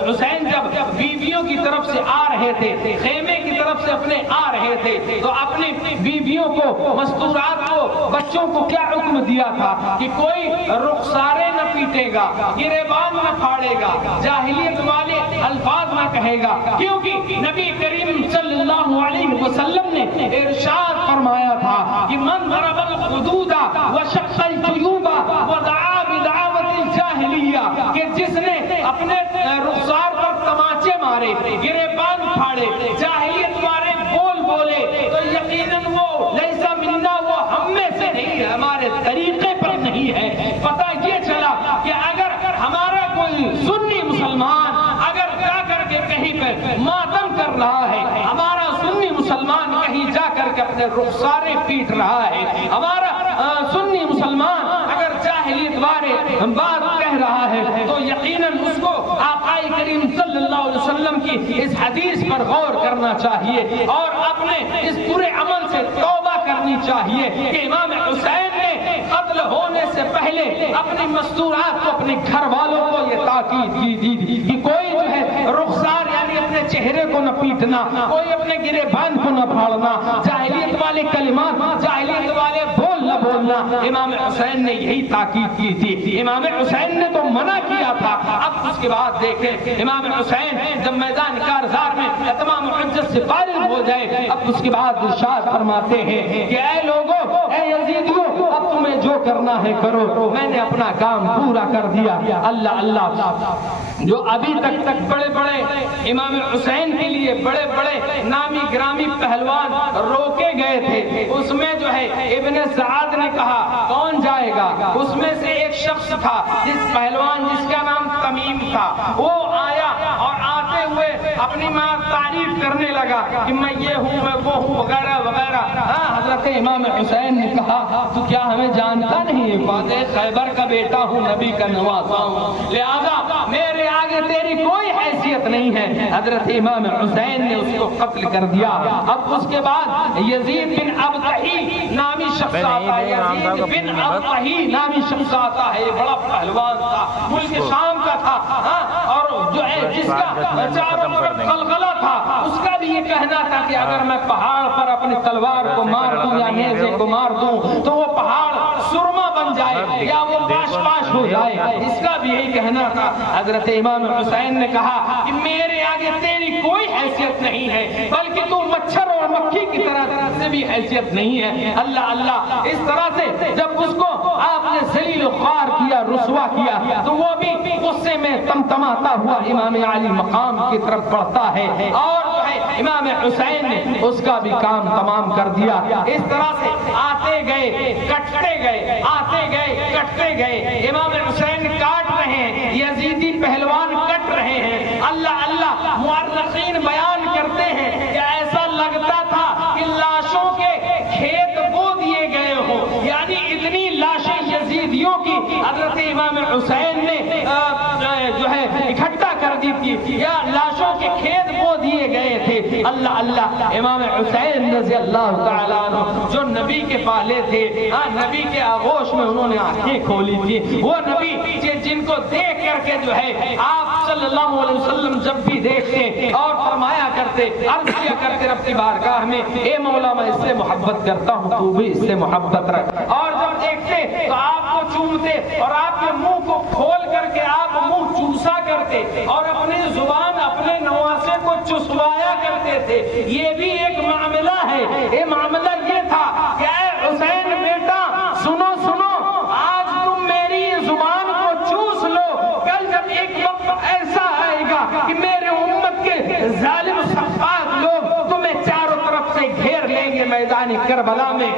حسین جب بیویوں کی طرف سے آ رہے تھے، خیمے کی طرف سے اپنے آ رہے تھے، تو اپنی بیویوں کو، مستورات کو بچوں کو کیا حکم دیا تھا کہ کوئی رخسارے نہ پیٹے گا، گریبان نہ پھاڑے گا، جاہلیت والے الفاظ نہ کہے گا، کیونکہ نبی کریم صلی اللہ علیہ وسلم نے ارشاد فرمایا تھا کہ من ضرب الحدود وشق الجیوب ودعا بدعوت الجاہلیہ، کہ جس نے اپنے رخسار پر تماچے مارے، گریبان پھاڑے، جاہلیت والے بول بولے، تو یقیناً وہ لیسا منا، وہ ہم میں سے نہیں ہے، ہمارے طریقے پر نہیں ہے۔ پتہ یہ چلا کہ اگر ہمارا کوئی سنی مسلمان اگر جا کر کے کہیں پہ ماتم کر رہا ہے، ہمارا سنی مسلمان کہیں جا کر کے اپنے رخسارے پیٹ رہا ہے، ہمارا سنی مسلمان اگر جاہلیت والے بات کہہ رہا ہے، تو یقیناً اس کو آقا کریم صلی اللہ علیہ وسلم کی اس حدیث پر غور کرنا چاہیے اور اپنے اس برے عمل سے توبہ کرنی چاہیے کہ امام حسین نے قتل ہونے سے پہلے اپنی مستورات کو، اپنے گھر والوں کو یہ تاکید کی تھی کہ کوئی جو ہے رخسار یعنی اپنے چہرے کو نہ پیٹنا، کوئی اپنے گریبان کو نہ پھاڑنا، جاہلیت والے کلمات، جاہلیت والے بول نہ بولنا۔ امام حسین نے یہی تاکید کی تھی۔ امام حسین نے تو منع کیا تھا، اب اس کے بعد دیکھیں امام حسین جب میدان کارزار میں تمام حجت سے فارغ ہو جائے، اب اس کے بعد ارشاد فرماتے ہیں کہ اے لوگوں، اے یزیدیوں، اب تمہیں جو کرنا ہے کرو، میں نے اپنا کام پورا کر دیا۔ اللہ اللہ، جو ابھی تک بڑے بڑے امام حسین کے لیے بڑے بڑے نامی گرامی پہلوان روکے گئے تھے، اس میں جو ہے ابن سعد نے کہا کون جائے گا؟ اس میں سے ایک شخص تھا جس پہلوان جس کا نام تمیم تھا، وہ آیا اور آتے ہوئے اپنی ماں تعریف کرنے لگا کہ میں یہ ہوں، میں وہ ہوں، وغیرہ وغیرہ۔ حضرت امام حسین نے کہا تو کیا ہمیں جانتا نہیں ہے؟ فاتح خیبر کا بیٹا ہوں، نبی کا نواسا ہوں، لہذا میرے آگے تیری کوئی حیثیت نہیں ہے۔ حضرت امام حسین نے اس کو قتل کر دیا۔ اب اس کے بعد یزید بن ابطحی نامی شخص آتا ہے، یزید بن ابطحی نامی شخص آتا ہے، بڑا پہلوان تھا، ملک شام کا تھا، اور جو ہے جس کا چاروں طرف غلغلہ تھا، اس کا بھی یہ کہنا تھا کہ اگر میں پہاڑ پر اپنی تلوار کو مار دوں یا نیزے کو مار دوں تو وہ پہاڑ سرما بن جائے یا وہ پاش پاش ہو جائے، اس کا بھی یہی کہنا تھا۔ حضرت امام حسین نے کہا کہ میرے آگے تیری کوئی حیثیت نہیں ہے، بلکہ تو مچھر اور مکھی کی طرح سے بھی حیثیت نہیں ہے۔ اللہ اللہ، اس طرح سے جب اس کو آپ نے ذلیل و خوار کیا، رسوا کیا، تو وہ بھی غصے میں تمتماتا ہوا امام علی مقام کی طرف بڑھتا ہے، اور امام حسین نے اس کا بھی کام تمام کر دیا۔ اس طرح سے آتے گئے، کٹتے گئے، آتے گئے، کٹتے گئے، امام حسین کاٹ رہے ہیں، یزیدی پہلوان کٹ رہے ہیں۔ اللہ اللہ، مورخین بیان کرتے ہیں کہ ایسا لگتا تھا کہ لاشوں کے کھیت بو دیے گئے ہوں، یعنی اتنی لاشیں یزیدیوں کی حضرت امام حسین نے جو ہے اکٹھا کر دی تھی، یا لاشوں کے کھیت بو دیے گئے تھے۔ اللہ اللہ، امام حسین رضی اللہ تعالیٰ عنہ جو نبی کے پالے تھے، نبی کے آغوش میں انہوں نے آنکھیں کھولی تھی، وہ نبی جن کو دیکھ کر کے جو ہے آپ صلی اللہ علیہ وسلم جب بھی دیکھتے اور فرمایا کرتے، عرض کیا کرتے رب کی بارگاہ میں، اے مولا میں اس سے محبت کرتا ہوں، تو بھی اس سے محبت رکھ، اور جب دیکھتے تو آپ کو چومتے اور آپ کے منہ کو کھول کر کے آپ منہ چوسا کرتے اور اپنی زبان اپنے نواسے کو چسوایا کرتے تھے۔ یہ بھی ایک معاملہ ہے۔ یہ معاملہ یہ تھا کہ اے حسین بیٹا، سنو سنو، آج تم میری زبان کو چوس لو، کل جب ایک وقت ایسا آئے گا کہ میرے امت کے ظالم صفات لوگ تمہیں چاروں طرف سے گھیر لیں گے میدان کربلا میں،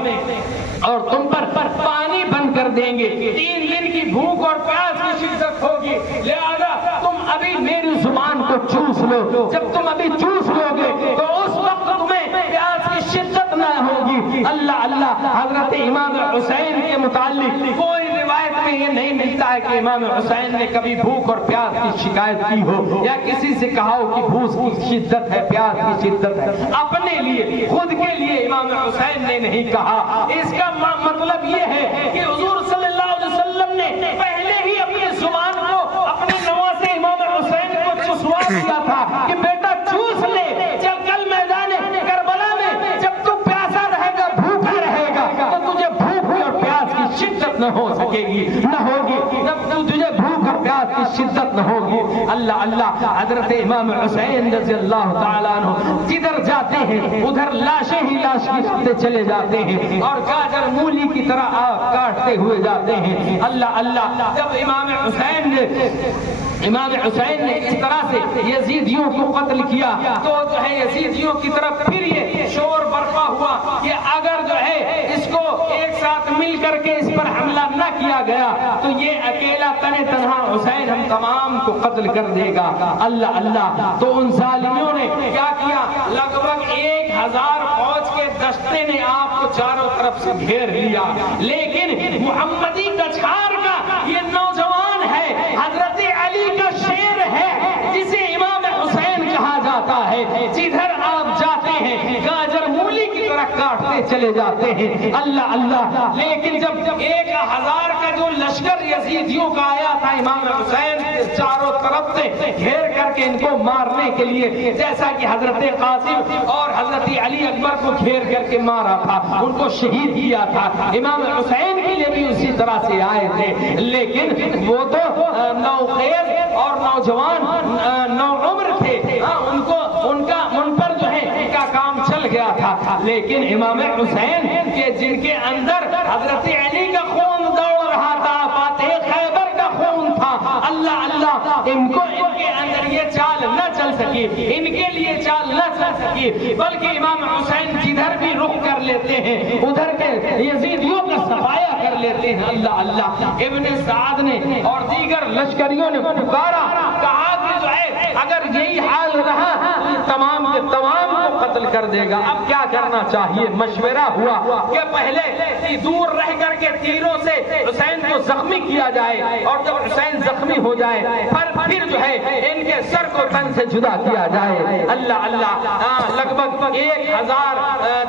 اور تم پر پانی بند کر دیں گے، 3 دن کی بھوک اور پیاس کی شدت ہوگی، لہذا تم ابھی میری زبان کو چوس لو۔ جب تم ابھی چوس لو گے تو اس وقت تمہیں پیاس کی شدت نہ ہوگی۔ اللہ اللہ، حضرت امام حسین کے متعلق کوئی روایت میں یہ نہیں ملتا ہے کہ امام حسین نے کبھی بھوک اور پیاس کی شکایت کی ہو یا کسی سے کہا ہو کہ بھوک کی شدت ہے، پیاس کی شدت ہے۔ اپنے لیے، خود کے لیے امام حسین نے نہیں کہا۔ اس کا مطلب یہ ہے کہ حضور صلی اللہ علیہ وسلم نے پہلے ہی اپنی زبان کو اپنے نواسے امام حسین کو چسوا دیا تھا کہ بیٹا چوس لے، جب کل میدان کربلا میں جب تو پیاسا رہے گا، بھوکا رہے گا، تو تجھے بھوک اور نہ ہو سکے گی، نہ ہوگی، جب تجھے بھوک اور پیاس کی شدت نہ ہوگی۔ اللہ اللہ، حضرت امام حسین رضی اللہ تعالیٰ عنہ جدھر جاتے ہیں ادھر لاشیں ہی لاشیں کرتے چلے جاتے ہیں اور گاجر مولی کی طرح آگ کاٹتے ہوئے جاتے ہیں۔ اللہ اللہ، جب امام حسین نے اس طرح سے یزیدیوں کو قتل کیا تو جو ہے یزیدیوں کی طرف پھر یہ شور برپا ہوا کہ اگر جو ہے اس کو ایک ساتھ مل کر کے اس پر حملہ نہ کیا گیا تو یہ اکیلا تنہا حسین ہم تمام کو قتل کر دے گا۔ اللہ اللہ، تو ان ظالموں نے کیا کیا؟ لگ بھگ 1000 فوج کے دستے نے آپ کو چاروں طرف سے گھیر لیا، لیکن محمدی کچھار کا یہ نوجوان ہے، حضرت علی کا شیر ہے جسے امام حسین کہا جاتا ہے، جدھر آپ جاتے ہیں گاجر مولی کی طرح کاٹتے چلے جاتے ہیں۔ اللہ اللہ، لیکن جب 1000 کا جو لشکر یزیدیوں کا آیا تھا امام حسین کے چاروں طرف سے گھیر کر کے ان کو مارنے کے لیے، جیسا کہ حضرت قاسم اور حضرت علی اکبر کو گھیر کر کے مارا تھا، ان کو شہید کیا تھا، امام حسین کے لیے بھی اسی طرح سے آئے تھے، لیکن وہ تو نوخیز اور نوجوان نو عمر تھے، ان پر جو ہے ان کا کام چل گیا تھا، لیکن امام حسین کے جن کے اندر حضرت علی کا خون دوڑ رہا تھا، فاتح خیبر کا خون تھا، اللہ اللہ، ان کے اندر یہ چال نہ چل سکی، ان کے لیے چال نہ چل سکی، بلکہ امام حسین جدھر بھی رخ کر لیتے ہیں ادھر کے یزیدیوں کا صفایا کر لیتے ہیں۔ اللہ اللہ، ابن سعد نے اور دیگر لشکریوں نے پکارا، کہا کہ جو ہے اگر یہی حال رہا تمام کے تمام کو قتل کر دے گا۔ اب کیا کرنا چاہیے؟ مشورہ ہوا کہ پہلے دور رہ کر کے تیروں سے حسین کو زخمی کیا جائے، اور جب حسین زخمی ہو جائے پھر جو ہے ان کے سر کو تن سے جدا کیا جائے۔ اللہ اللہ، لگ بھگ 1000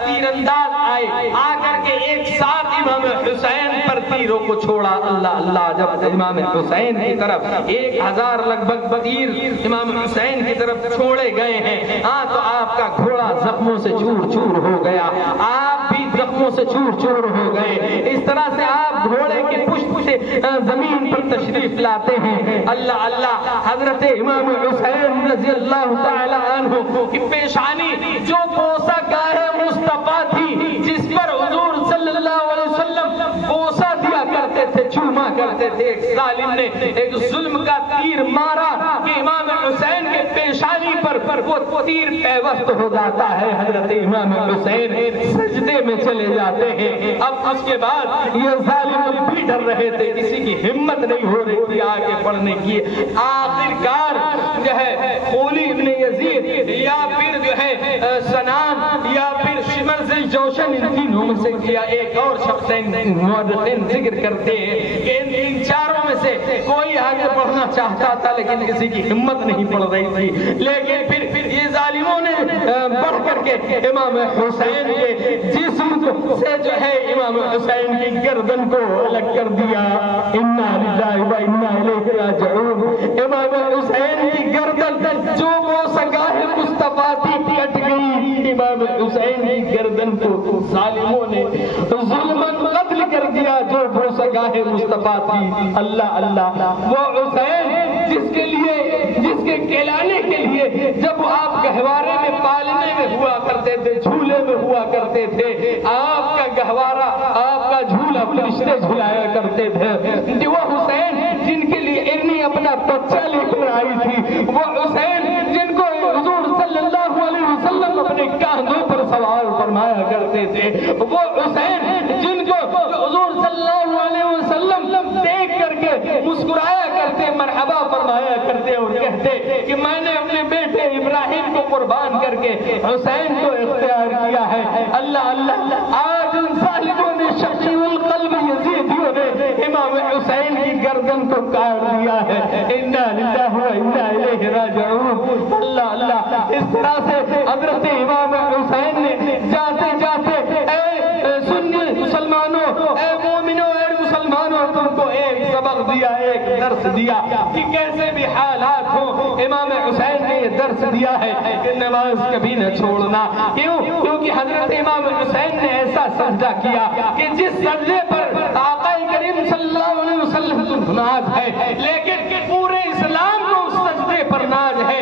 تیر انداز آئے، آ کر کے ایک ساتھ امام حسین پر تیروں کو چھوڑا۔ اللہ اللہ، جب امام حسین کی طرف 1000 لگ بھگ تیر امام حسین کی طرف چھوڑے گئے ہیں، تو آپ کا گھوڑا زخموں سے چور چور ہو گیا، آپ بھی زخموں سے چور چور ہو گئے۔ اس طرح سے آپ گھوڑے کے پشت سے زمین پر تشریف لاتے ہیں۔ اللہ اللہ، حضرت امام حسین رضی اللہ تعالی عنہ کی پیشانی جو بوسہ گاہ مصطفیٰ تھی، جس پر حضور صلی اللہ علیہ وسلم بوسہ دیا کرتے تھے، چوما کرتے تھے، ایک ظالم نے ایک ظلم کا تیر مارا کہ امام حسین کے پیشانی پر وہ تیر پیوست ہو جاتا ہے، حضرت امام حسین سجدے میں چلے جاتے ہیں۔ اب اس کے بعد یہ ظالم بھی ڈر رہے تھے، کسی کی ہمت نہیں ہو رہی تھی آگے بڑھنے کی۔ آخرکار جو ہے خولی ابن یزید یا پھر جو ہے سنان یا پھر شمس جوشن، ان تینوں میں سے کیا ایک اور شخص مورخین ذکر کرتے ہیں کہ ان چاروں میں سے کوئی آگے بڑھنا چاہتا تھا لیکن کسی کی ہمت نہیں پڑ رہی تھی، لیکن پھر یہ ظالموں نے بڑھ کر کے امام حسین کے جسم سے جو ہے امام حسین کی گردن کو الگ کر دیا۔ انا للہ و انا الیہ راجعون، امام حسین کی گردن جو وہ سگاہ مصطفیٰ تھی کٹ گئی، امام حسین کی گردن کو ظالموں نے ظلماً قتل کر دیا جو وہ سگاہ مصطفیٰ تھی۔ اللہ اللہ، وہ حسین جس کے کہلانے کے لیے جب آپ گہوارے میں پالنے میں ہوا کرتے تھے، جھولے میں ہوا کرتے تھے، آپ کا گہوارہ، آپ کا جھولا فرشتے جھلایا کرتے تھے، وہ حسین جن کے لیے ارنی اپنا بچہ لے کر آئی تھی، وہ حسین جن کو حضور صلی اللہ علیہ وسلم اپنے کاندھوں پر سوار فرمایا کرتے تھے، وہ حسین جن کو حضور صلی اللہ علیہ وسلم دیکھ کر کے مسکرایا کرتے، مرحبا فرمایا کرتے اور کہتے کہ میں نے اپنے بیٹے ابراہیم کو قربان کر کے حسین کو اختیار کیا ہے۔ اللہ اللہ، آج ان ظالموں نے شقی القلب یزیدیوں نے امام حسین کی گردن کو کاٹ دیا ہے۔ انا للہ و انا الیہ راجعون۔ اللہ اللہ، اس طرح سے حضرت امام حسین نے جاتے جاتے اے سنی مسلمانوں، اے مومنوں، اے مسلمانوں، تم کو ایک سبق دیا، ایک درس دیا کہ کیسے بھی حالات ہوں، امام حسین نے یہ درس دیا ہے کہ نماز کبھی نہ چھوڑنا۔ کیونکہ حضرت امام حسین نے ایسا سجدہ کیا کہ جس سجدے پر آقا کریم ناز ہے، لیکن پورے اسلام کو اس سجدے پر ناز ہے۔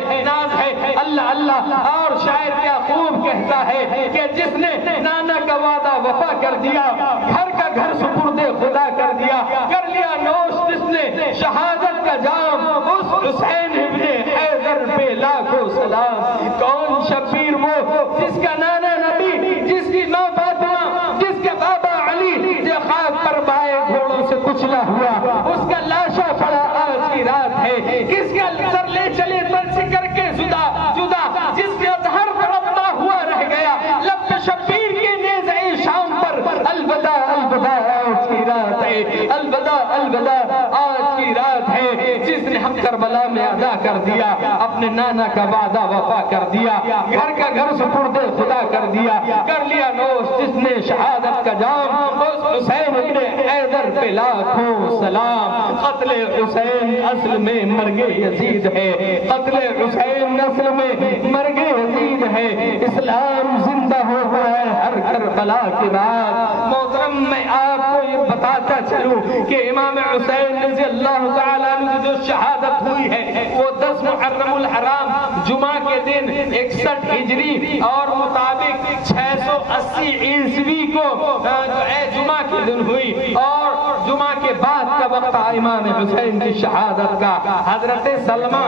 اللہ اللہ، اور شاعر کیا خوب کہتا ہے کہ جس نے نانا کا وعدہ وفا کر دیا، گھر کا گھر سپرد خدا کر دیا، کر لیا نوش جس نے شہادت کا جام، اس حسین ابن حیدر پہ لاکھوں سلام۔ کون شبیر وہ جس کا نانا نبی، جس کی ماں فاطمہ، جس کے بابا علی جو خاک پر بائے گھوڑوں سے کچلا ہوا، اس کا لاشا پڑا آج کی رات ہے۔ کس کا سر لے چلے تر سے کر کے جدا جدا، جس کے اظہر پر اپنا ہوا رہ گیا، لب شبیر کے نیزے شام پر الوداع الوداع آج کی رات ہے، الوداع الوداع آج کی رات ہے۔ جس نے ہم کربلا میں ادا کر دیا، اپنے نانا کا وعدہ وفا کر دیا، گھر کا گھر سپرد خدا کر دیا، کر لیا نوش جس نے شہادت کا جام، اس حسین ابن حیدر پہ لاکھوں سلام۔ قتل حسین اصل میں مرگ یزید ہے، قتل حسین اصل میں مرگ یزید ہے۔ اسلام زندہ ہو گیا ہے ہر کربلا کے بعد۔ محترم، میں آپ کو یہ بتاتا چلوں کہ امام حسین رضی اللہ تعالیٰ عنہ کی جو شہادت ہوئی ہے وہ 10 محرم الحرام جمعہ کے دن 61 ہجری اور مطابق 680 عیسوی کو جو ہے جمعہ کے دن ہوئی، اور جمعہ کے بعد کا وقت امام حسین کی شہادت کا۔ حضرت سلمہ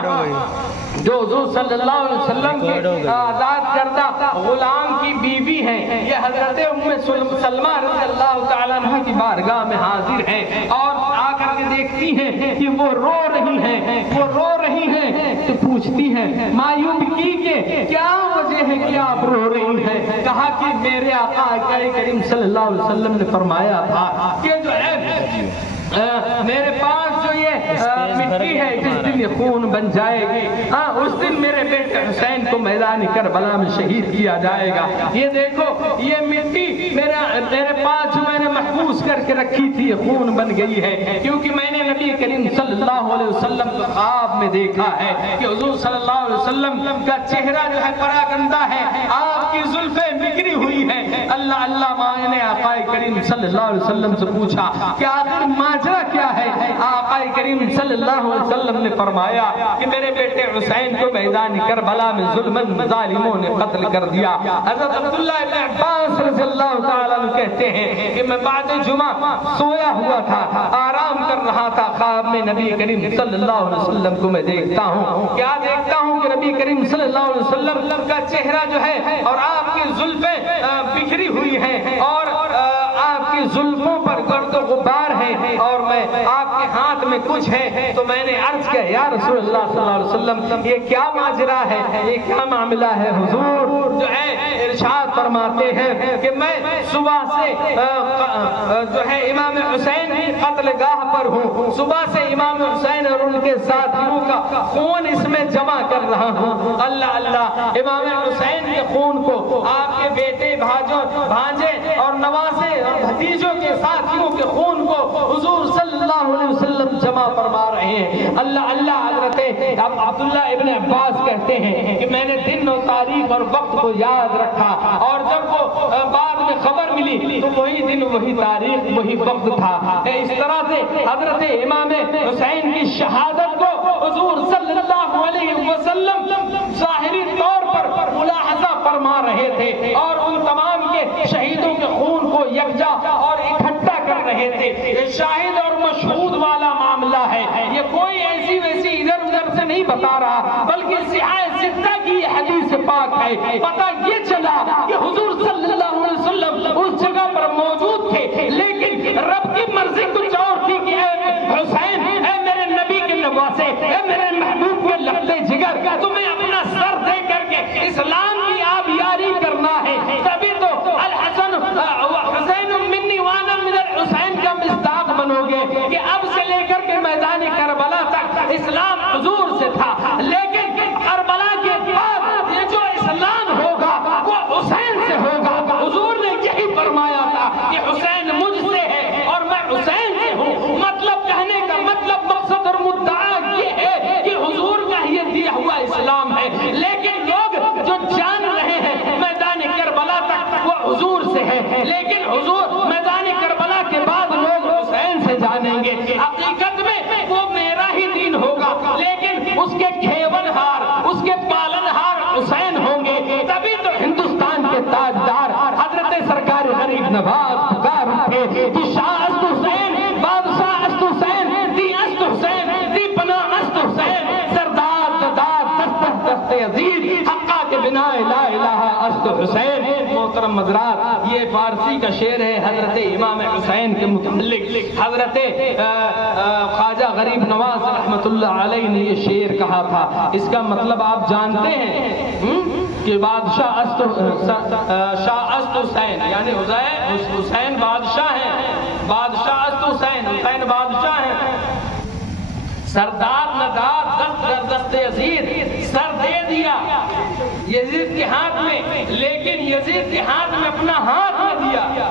جو حضور صلی اللہ علیہ وسلم کے آزاد کردہ غلام کی بیوی ہیں، یہ حضرت ام سلمہ رضی اللہ تعالیٰ عنہ کی بارگاہ میں حاضر ہیں اور آ کر کے دیکھتی ہیں کہ وہ رو رہی ہیں، وہ رو رہی ہیں تو پوچھتی ہیں مایوب کی کہ کیا وجہ ہے کہ آپ رو رہی ہیں؟ کہا کہ میرے آقا کریم صلی اللہ علیہ وسلم نے فرمایا تھا کہ جو ہے میرے پاس جو یہ مٹی ہے جس دن یہ خون بن جائے گی، اس دن میرے بیٹے حسین کو میدان کربلا میں شہید کیا جائے گا۔ یہ دیکھو یہ مٹی میرے پاس جو میں نے محفوظ کر کے رکھی تھی یہ خون بن گئی ہے، کیونکہ میں نے نبی کریم صلی اللہ علیہ وسلم کو خواب میں دیکھا ہے کہ حضور صلی اللہ علیہ وسلم کا چہرہ جو ہے پراگندہ ہے، آپ کی زلفیں بکھری ہوئی ہیں۔ اللہ اللہ، میں نے آقا کریم صلی اللہ علیہ وسلم سے پوچھا کہ آخر ماجرا کیا ہے؟ آقا کریم صلی اللہ علیہ وسلم نے فرمایا کہ میرے بیٹے حسین کو میدان کربلا میں ظلماً ظالموں نے قتل کر دیا۔ حضرت عبداللہ ابن عباس رضی اللہ تعالیٰ عنہ کہتے ہیں کہ میں بعد جمعہ سویا ہوا تھا، آرام کر رہا تھا، خواب میں نبی کریم صلی اللہ علیہ وسلم کو میں دیکھتا ہوں، کیا دیکھتا ہوں کہ نبی کریم صلی اللہ علیہ وسلم کا چہرہ جو ہے اور آپ کی زلفیں بکھری ہوئی ہیں اور آپ کی زلفوں پر گرد و غبار ہے اور میں آپ کے ہاتھ میں کچھ ہے، تو میں نے عرض کیا یا رسول اللہ صلی اللہ علیہ وسلم یہ کیا ماجرا ہے، یہ کیا معاملہ ہے؟ حضور جو ہے ارشاد فرماتے ہیں کہ میں صبح سے جو ہے امام حسین کی قتل گاہ پر ہوں، صبح سے امام حسین اور ان کے ساتھیوں کا خون اس میں جمع کر رہا ہوں۔ اللہ اللہ، امام حسین کے خون کو آپ کے بیٹے بھانجے اور نواسے اور بھتیجوں کے ساتھیوں کے خون کو حضور صلی اللہ علیہ وسلم جمع فرما رہے ہیں۔ اللہ اللہ، حضرت عبداللہ ابن عباس کہتے ہیں کہ میں نے دن و تاریخ اور وقت کو یاد رکھا، اور جب وہ بعد میں خبر ملی تو وہی دن وہی تاریخ وہی وقت تھا۔ اس طرح سے حضرت امام حسین کی شہادت کو حضور صلی اللہ علیہ وسلم ظاہری طور پر ملاحظہ فرما رہے تھے اور ان تمام کے شہیدوں کے خون کو یکجا اور اکٹھا کر رہے تھے۔ یہ شاہد اور مشہود والا معاملہ ہے، یہ کوئی ایسی ویسی ادھر ادھر سے نہیں بتا رہا، بلکہ صحیح ستہ کی حدیث پاک ہے۔ پتہ یہ چلا کہ حضور صلی اللہ علیہ وسلم اس جگہ پر موجود تھے، لیکن رب کی مرضی کچھ اور تھی کہ اے حسین، اے میرے نبی کے نواسے، اے میرے محبوب کے لختے جگر، تمہیں اپنا سر دے کر کے اسلام کی آبیاری کرنا ہے، تبھی تو الحسن حسین منی وانا من الحسین کا مصداق بنو گے کہ اب سے لے کر کے میدان کربلا تک اسلام حضور سے تھا، لیکن کربلا کے بعد یہ جو اسلام ہوگا وہ حسین سے ہوگا۔ حضور نے یہی فرمایا تھا کہ حسین مجھ سے ہے اور میں حسین سے ہوں۔ مطلب کہنے کا مطلب، مقصد اور مدعا یہ ہے کہ حضور کا یہ دیا ہوا اسلام ہے، لیکن لوگ جو جان رہے ہیں میدان کربلا تک وہ حضور سے ہے، لیکن حضور میدان کربلا کے بعد لوگ حسین سے جانیں گے۔ حقیقت میں تھے کہ شاہ است حسین، بادشاہ است حسین، دی است حسین، دی پناہ است حسین، سردار داد دست دست عزیز، حقا کے بنا لا الہ است حسین۔ محترم حضرات، یہ فارسی کا شعر ہے حضرت امام حسین کے متعلق۔ حضرت خواجہ غریب نواز رحمۃ اللہ علیہ نے یہ شعر کہا تھا۔ اس کا مطلب آپ جانتے ہیں کہ بادشاہ شاہ است حسین یعنی حسین بادشاہ ہیں، بادشاہ است حسین، حسین بادشاہ ہیں، سردار نداد دست در دست یزید، سر دے دیا یزید کے ہاتھ میں، لیکن یزید کے ہاتھ میں اپنا ہاتھ نہ دیا،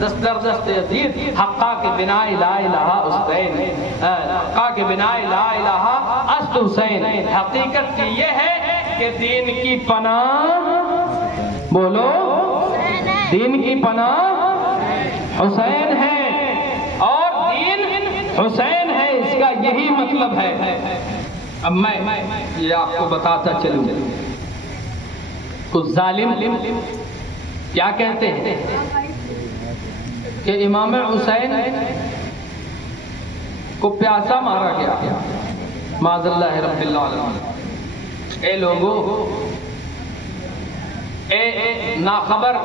دست در دست یزید، حقا کے بنا لا الہ حسین، حقا کے بنا لا الہ است حسین۔ حقیقت یہ ہے کہ دین کی پناہ، بولو دین کی پناہ حسین ہے اور دین حسین ہے، اس کا یہی مطلب ہے۔ اب میں یہ آپ کو بتاتا چلوں، کچھ ظالم کیا کہتے ہیں کہ امام حسین کو پیاسا مارا گیا، معاذ اللہ رب العالمین۔ اے لوگوں، اے ناخبر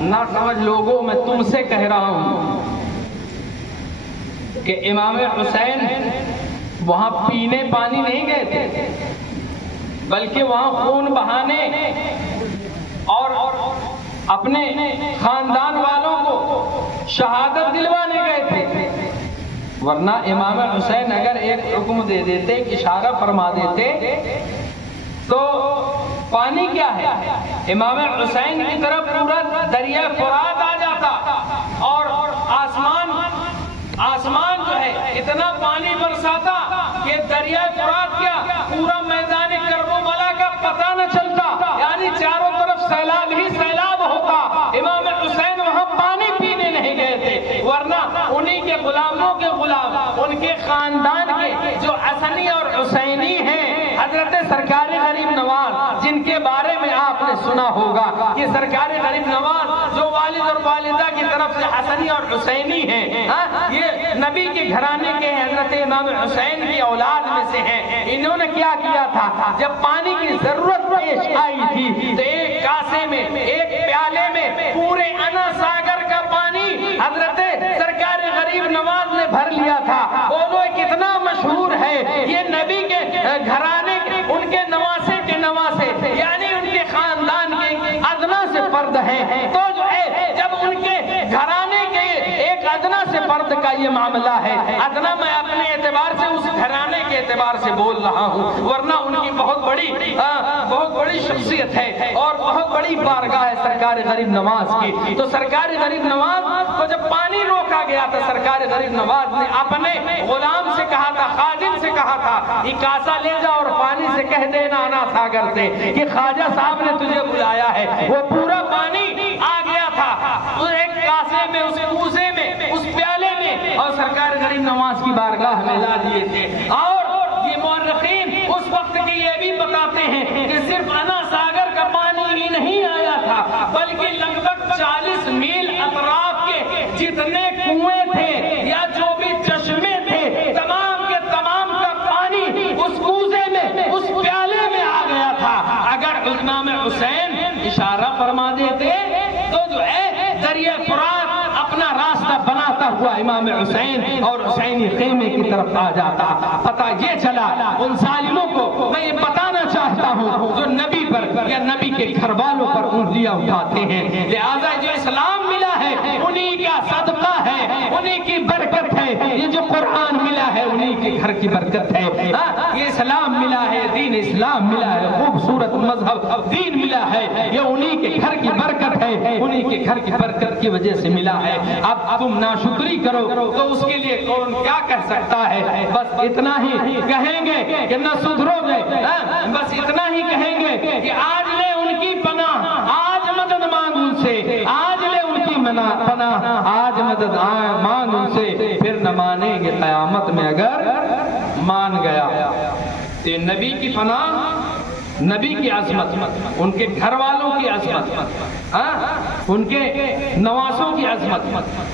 نہ سمجھ لوگوں، میں تم سے کہہ رہا ہوں کہ امام حسین وہاں پینے پانی نہیں گئے تھے، بلکہ وہاں خون بہانے اور اپنے خاندان والوں کو شہادت دلوانے گئے تھے۔ ورنہ امام حسین اگر ایک حکم دے دیتے، اشارہ فرما دیتے تو پانی کیا ہے، امام حسین کی طرف پورا دریا فرات آ جاتا اور آسمان جو ہے اتنا پانی برساتا کہ دریا فرات کیا پورا میدان کربلا کا پتہ نہ چلتا، یعنی چاروں طرف سیلاب ہی سیلاب ہوتا۔ امام حسین وہاں پانی پینے نہیں گئے تھے، ورنہ انہی کے غلاموں کے غلام، ان کے خاندان کے جو حسنی اور حسینی ہیں، حضرت سرکار غریب نواز، جن کے بارے میں آپ نے سنا ہوگا کہ سرکار غریب نواز جو والد اور والدہ کی طرف سے حسنی اور حسینی ہیں، یہ نبی کے گھرانے کے حضرت امام حسین کی اولاد میں سے ہیں۔ انہوں نے کیا کیا تھا، جب پانی کی ضرورت پیش آئی تھی تو ایک کاسے میں، ایک پیالے میں پورے انا ساگر کا پانی حضرت سرکار غریب نواز نے بھر لیا تھا۔ بولو کتنا مشہور ہے یہ نبی کے گھرانے، ان کے نواسے کے نواسے، یعنی ان کے خاندان کے ادنا سے فرد ہیں۔ تو جو ہے جب ان کے گھرانے کے ایک ادنا سے فرد کا یہ معاملہ ہے، ادنا میں اپنے اعتبار سے اس گھرانے کے اعتبار سے بول رہا ہوں، ورنہ ان کی بہت بڑی شخصیت ہے اور بہت بڑی بارگاہ ہے سرکار غریب نواز کی۔ تو سرکار غریب نواز کو جب پانی روکا گیا تھا، سرکار غریب نواز نے اپنے غلام سے کہا تھا، خادم سے کہا تھا، یہ کاسا لے جا اور پانی سے کہہ دینا انا ساگر سے کہ خواجہ صاحب نے تجھے بلایا ہے۔ وہ پورا پانی آ گیا تھا ایک کاسے میں، اس کوزے میں، اس پیالے میں، اور سرکار غریب نواز کی بارگاہ میں لا دیے تھے۔ اور یہ مورخین اس وقت کے یہ بھی بتاتے ہیں کہ صرف انا ساگر کا پانی ہی نہیں آیا تھا، بلکہ لگ بھگ 40 میل اطراف کے جتنے کنویں تھے یا جو بھی چشمے تھے، تمام کے تمام کا پانی اس کوزے میں، اس پیالے میں آ گیا تھا۔ اگر امام حسین اشارہ فرما دیتے تو جو ہے دریا فرات اپنا راستہ بناتا ہوا امام حسین اور حسینی خیمے کی طرف آ جاتا۔ پتہ یہ چلا ان ظالموں کو، میں یہ بتانا چاہتا ہوں جو نبی پر یا نبی کے گھر والوں پر انگلیاں اٹھاتے ہیں، لہذا جو اسلام ملا ہے انہی کا صدقہ ہے، انہی کی برکت ہے، یہ جو قرآن ملا ہے انہی کے گھر کی برکت ہے۔ یہ اسلام ملا ہے، دین اسلام ملا ہے، خوبصورت مذہب دین ملا ہے، یہ انہی کے گھر کی برکت ہے، انہی کے گھر کی برکت کی وجہ سے ملا ہے۔ اب تم ناشکری کرو تو اس کے لیے کون کیا کہہ سکتا ہے؟ بس اتنا ہی کہیں گے کہ نہ سدھرو گے، بس اتنا ہی کہیں گے کہ آج لے ان کی پناہ، آج مدد مانگ ان سے، آج لے ان کی پناہ، آج مدد مانگ ان سے، پھر نہ مانیں گے قیامت میں اگر مان گیا۔ تو نبی کی پناہ نبی کی عظمت، ان کے گھر والوں کی عظمت، ان کے نواسوں کی عظمت،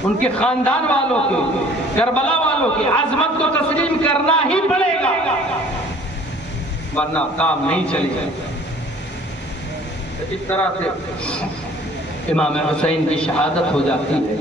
ان کے خاندان والوں کی، کربلا والوں کی عظمت کو تسلیم کرنا ہی پڑے گا، ورنہ کام نہیں چلے گا۔ اس طرح سے امام حسین کی شہادت ہو جاتی ہے۔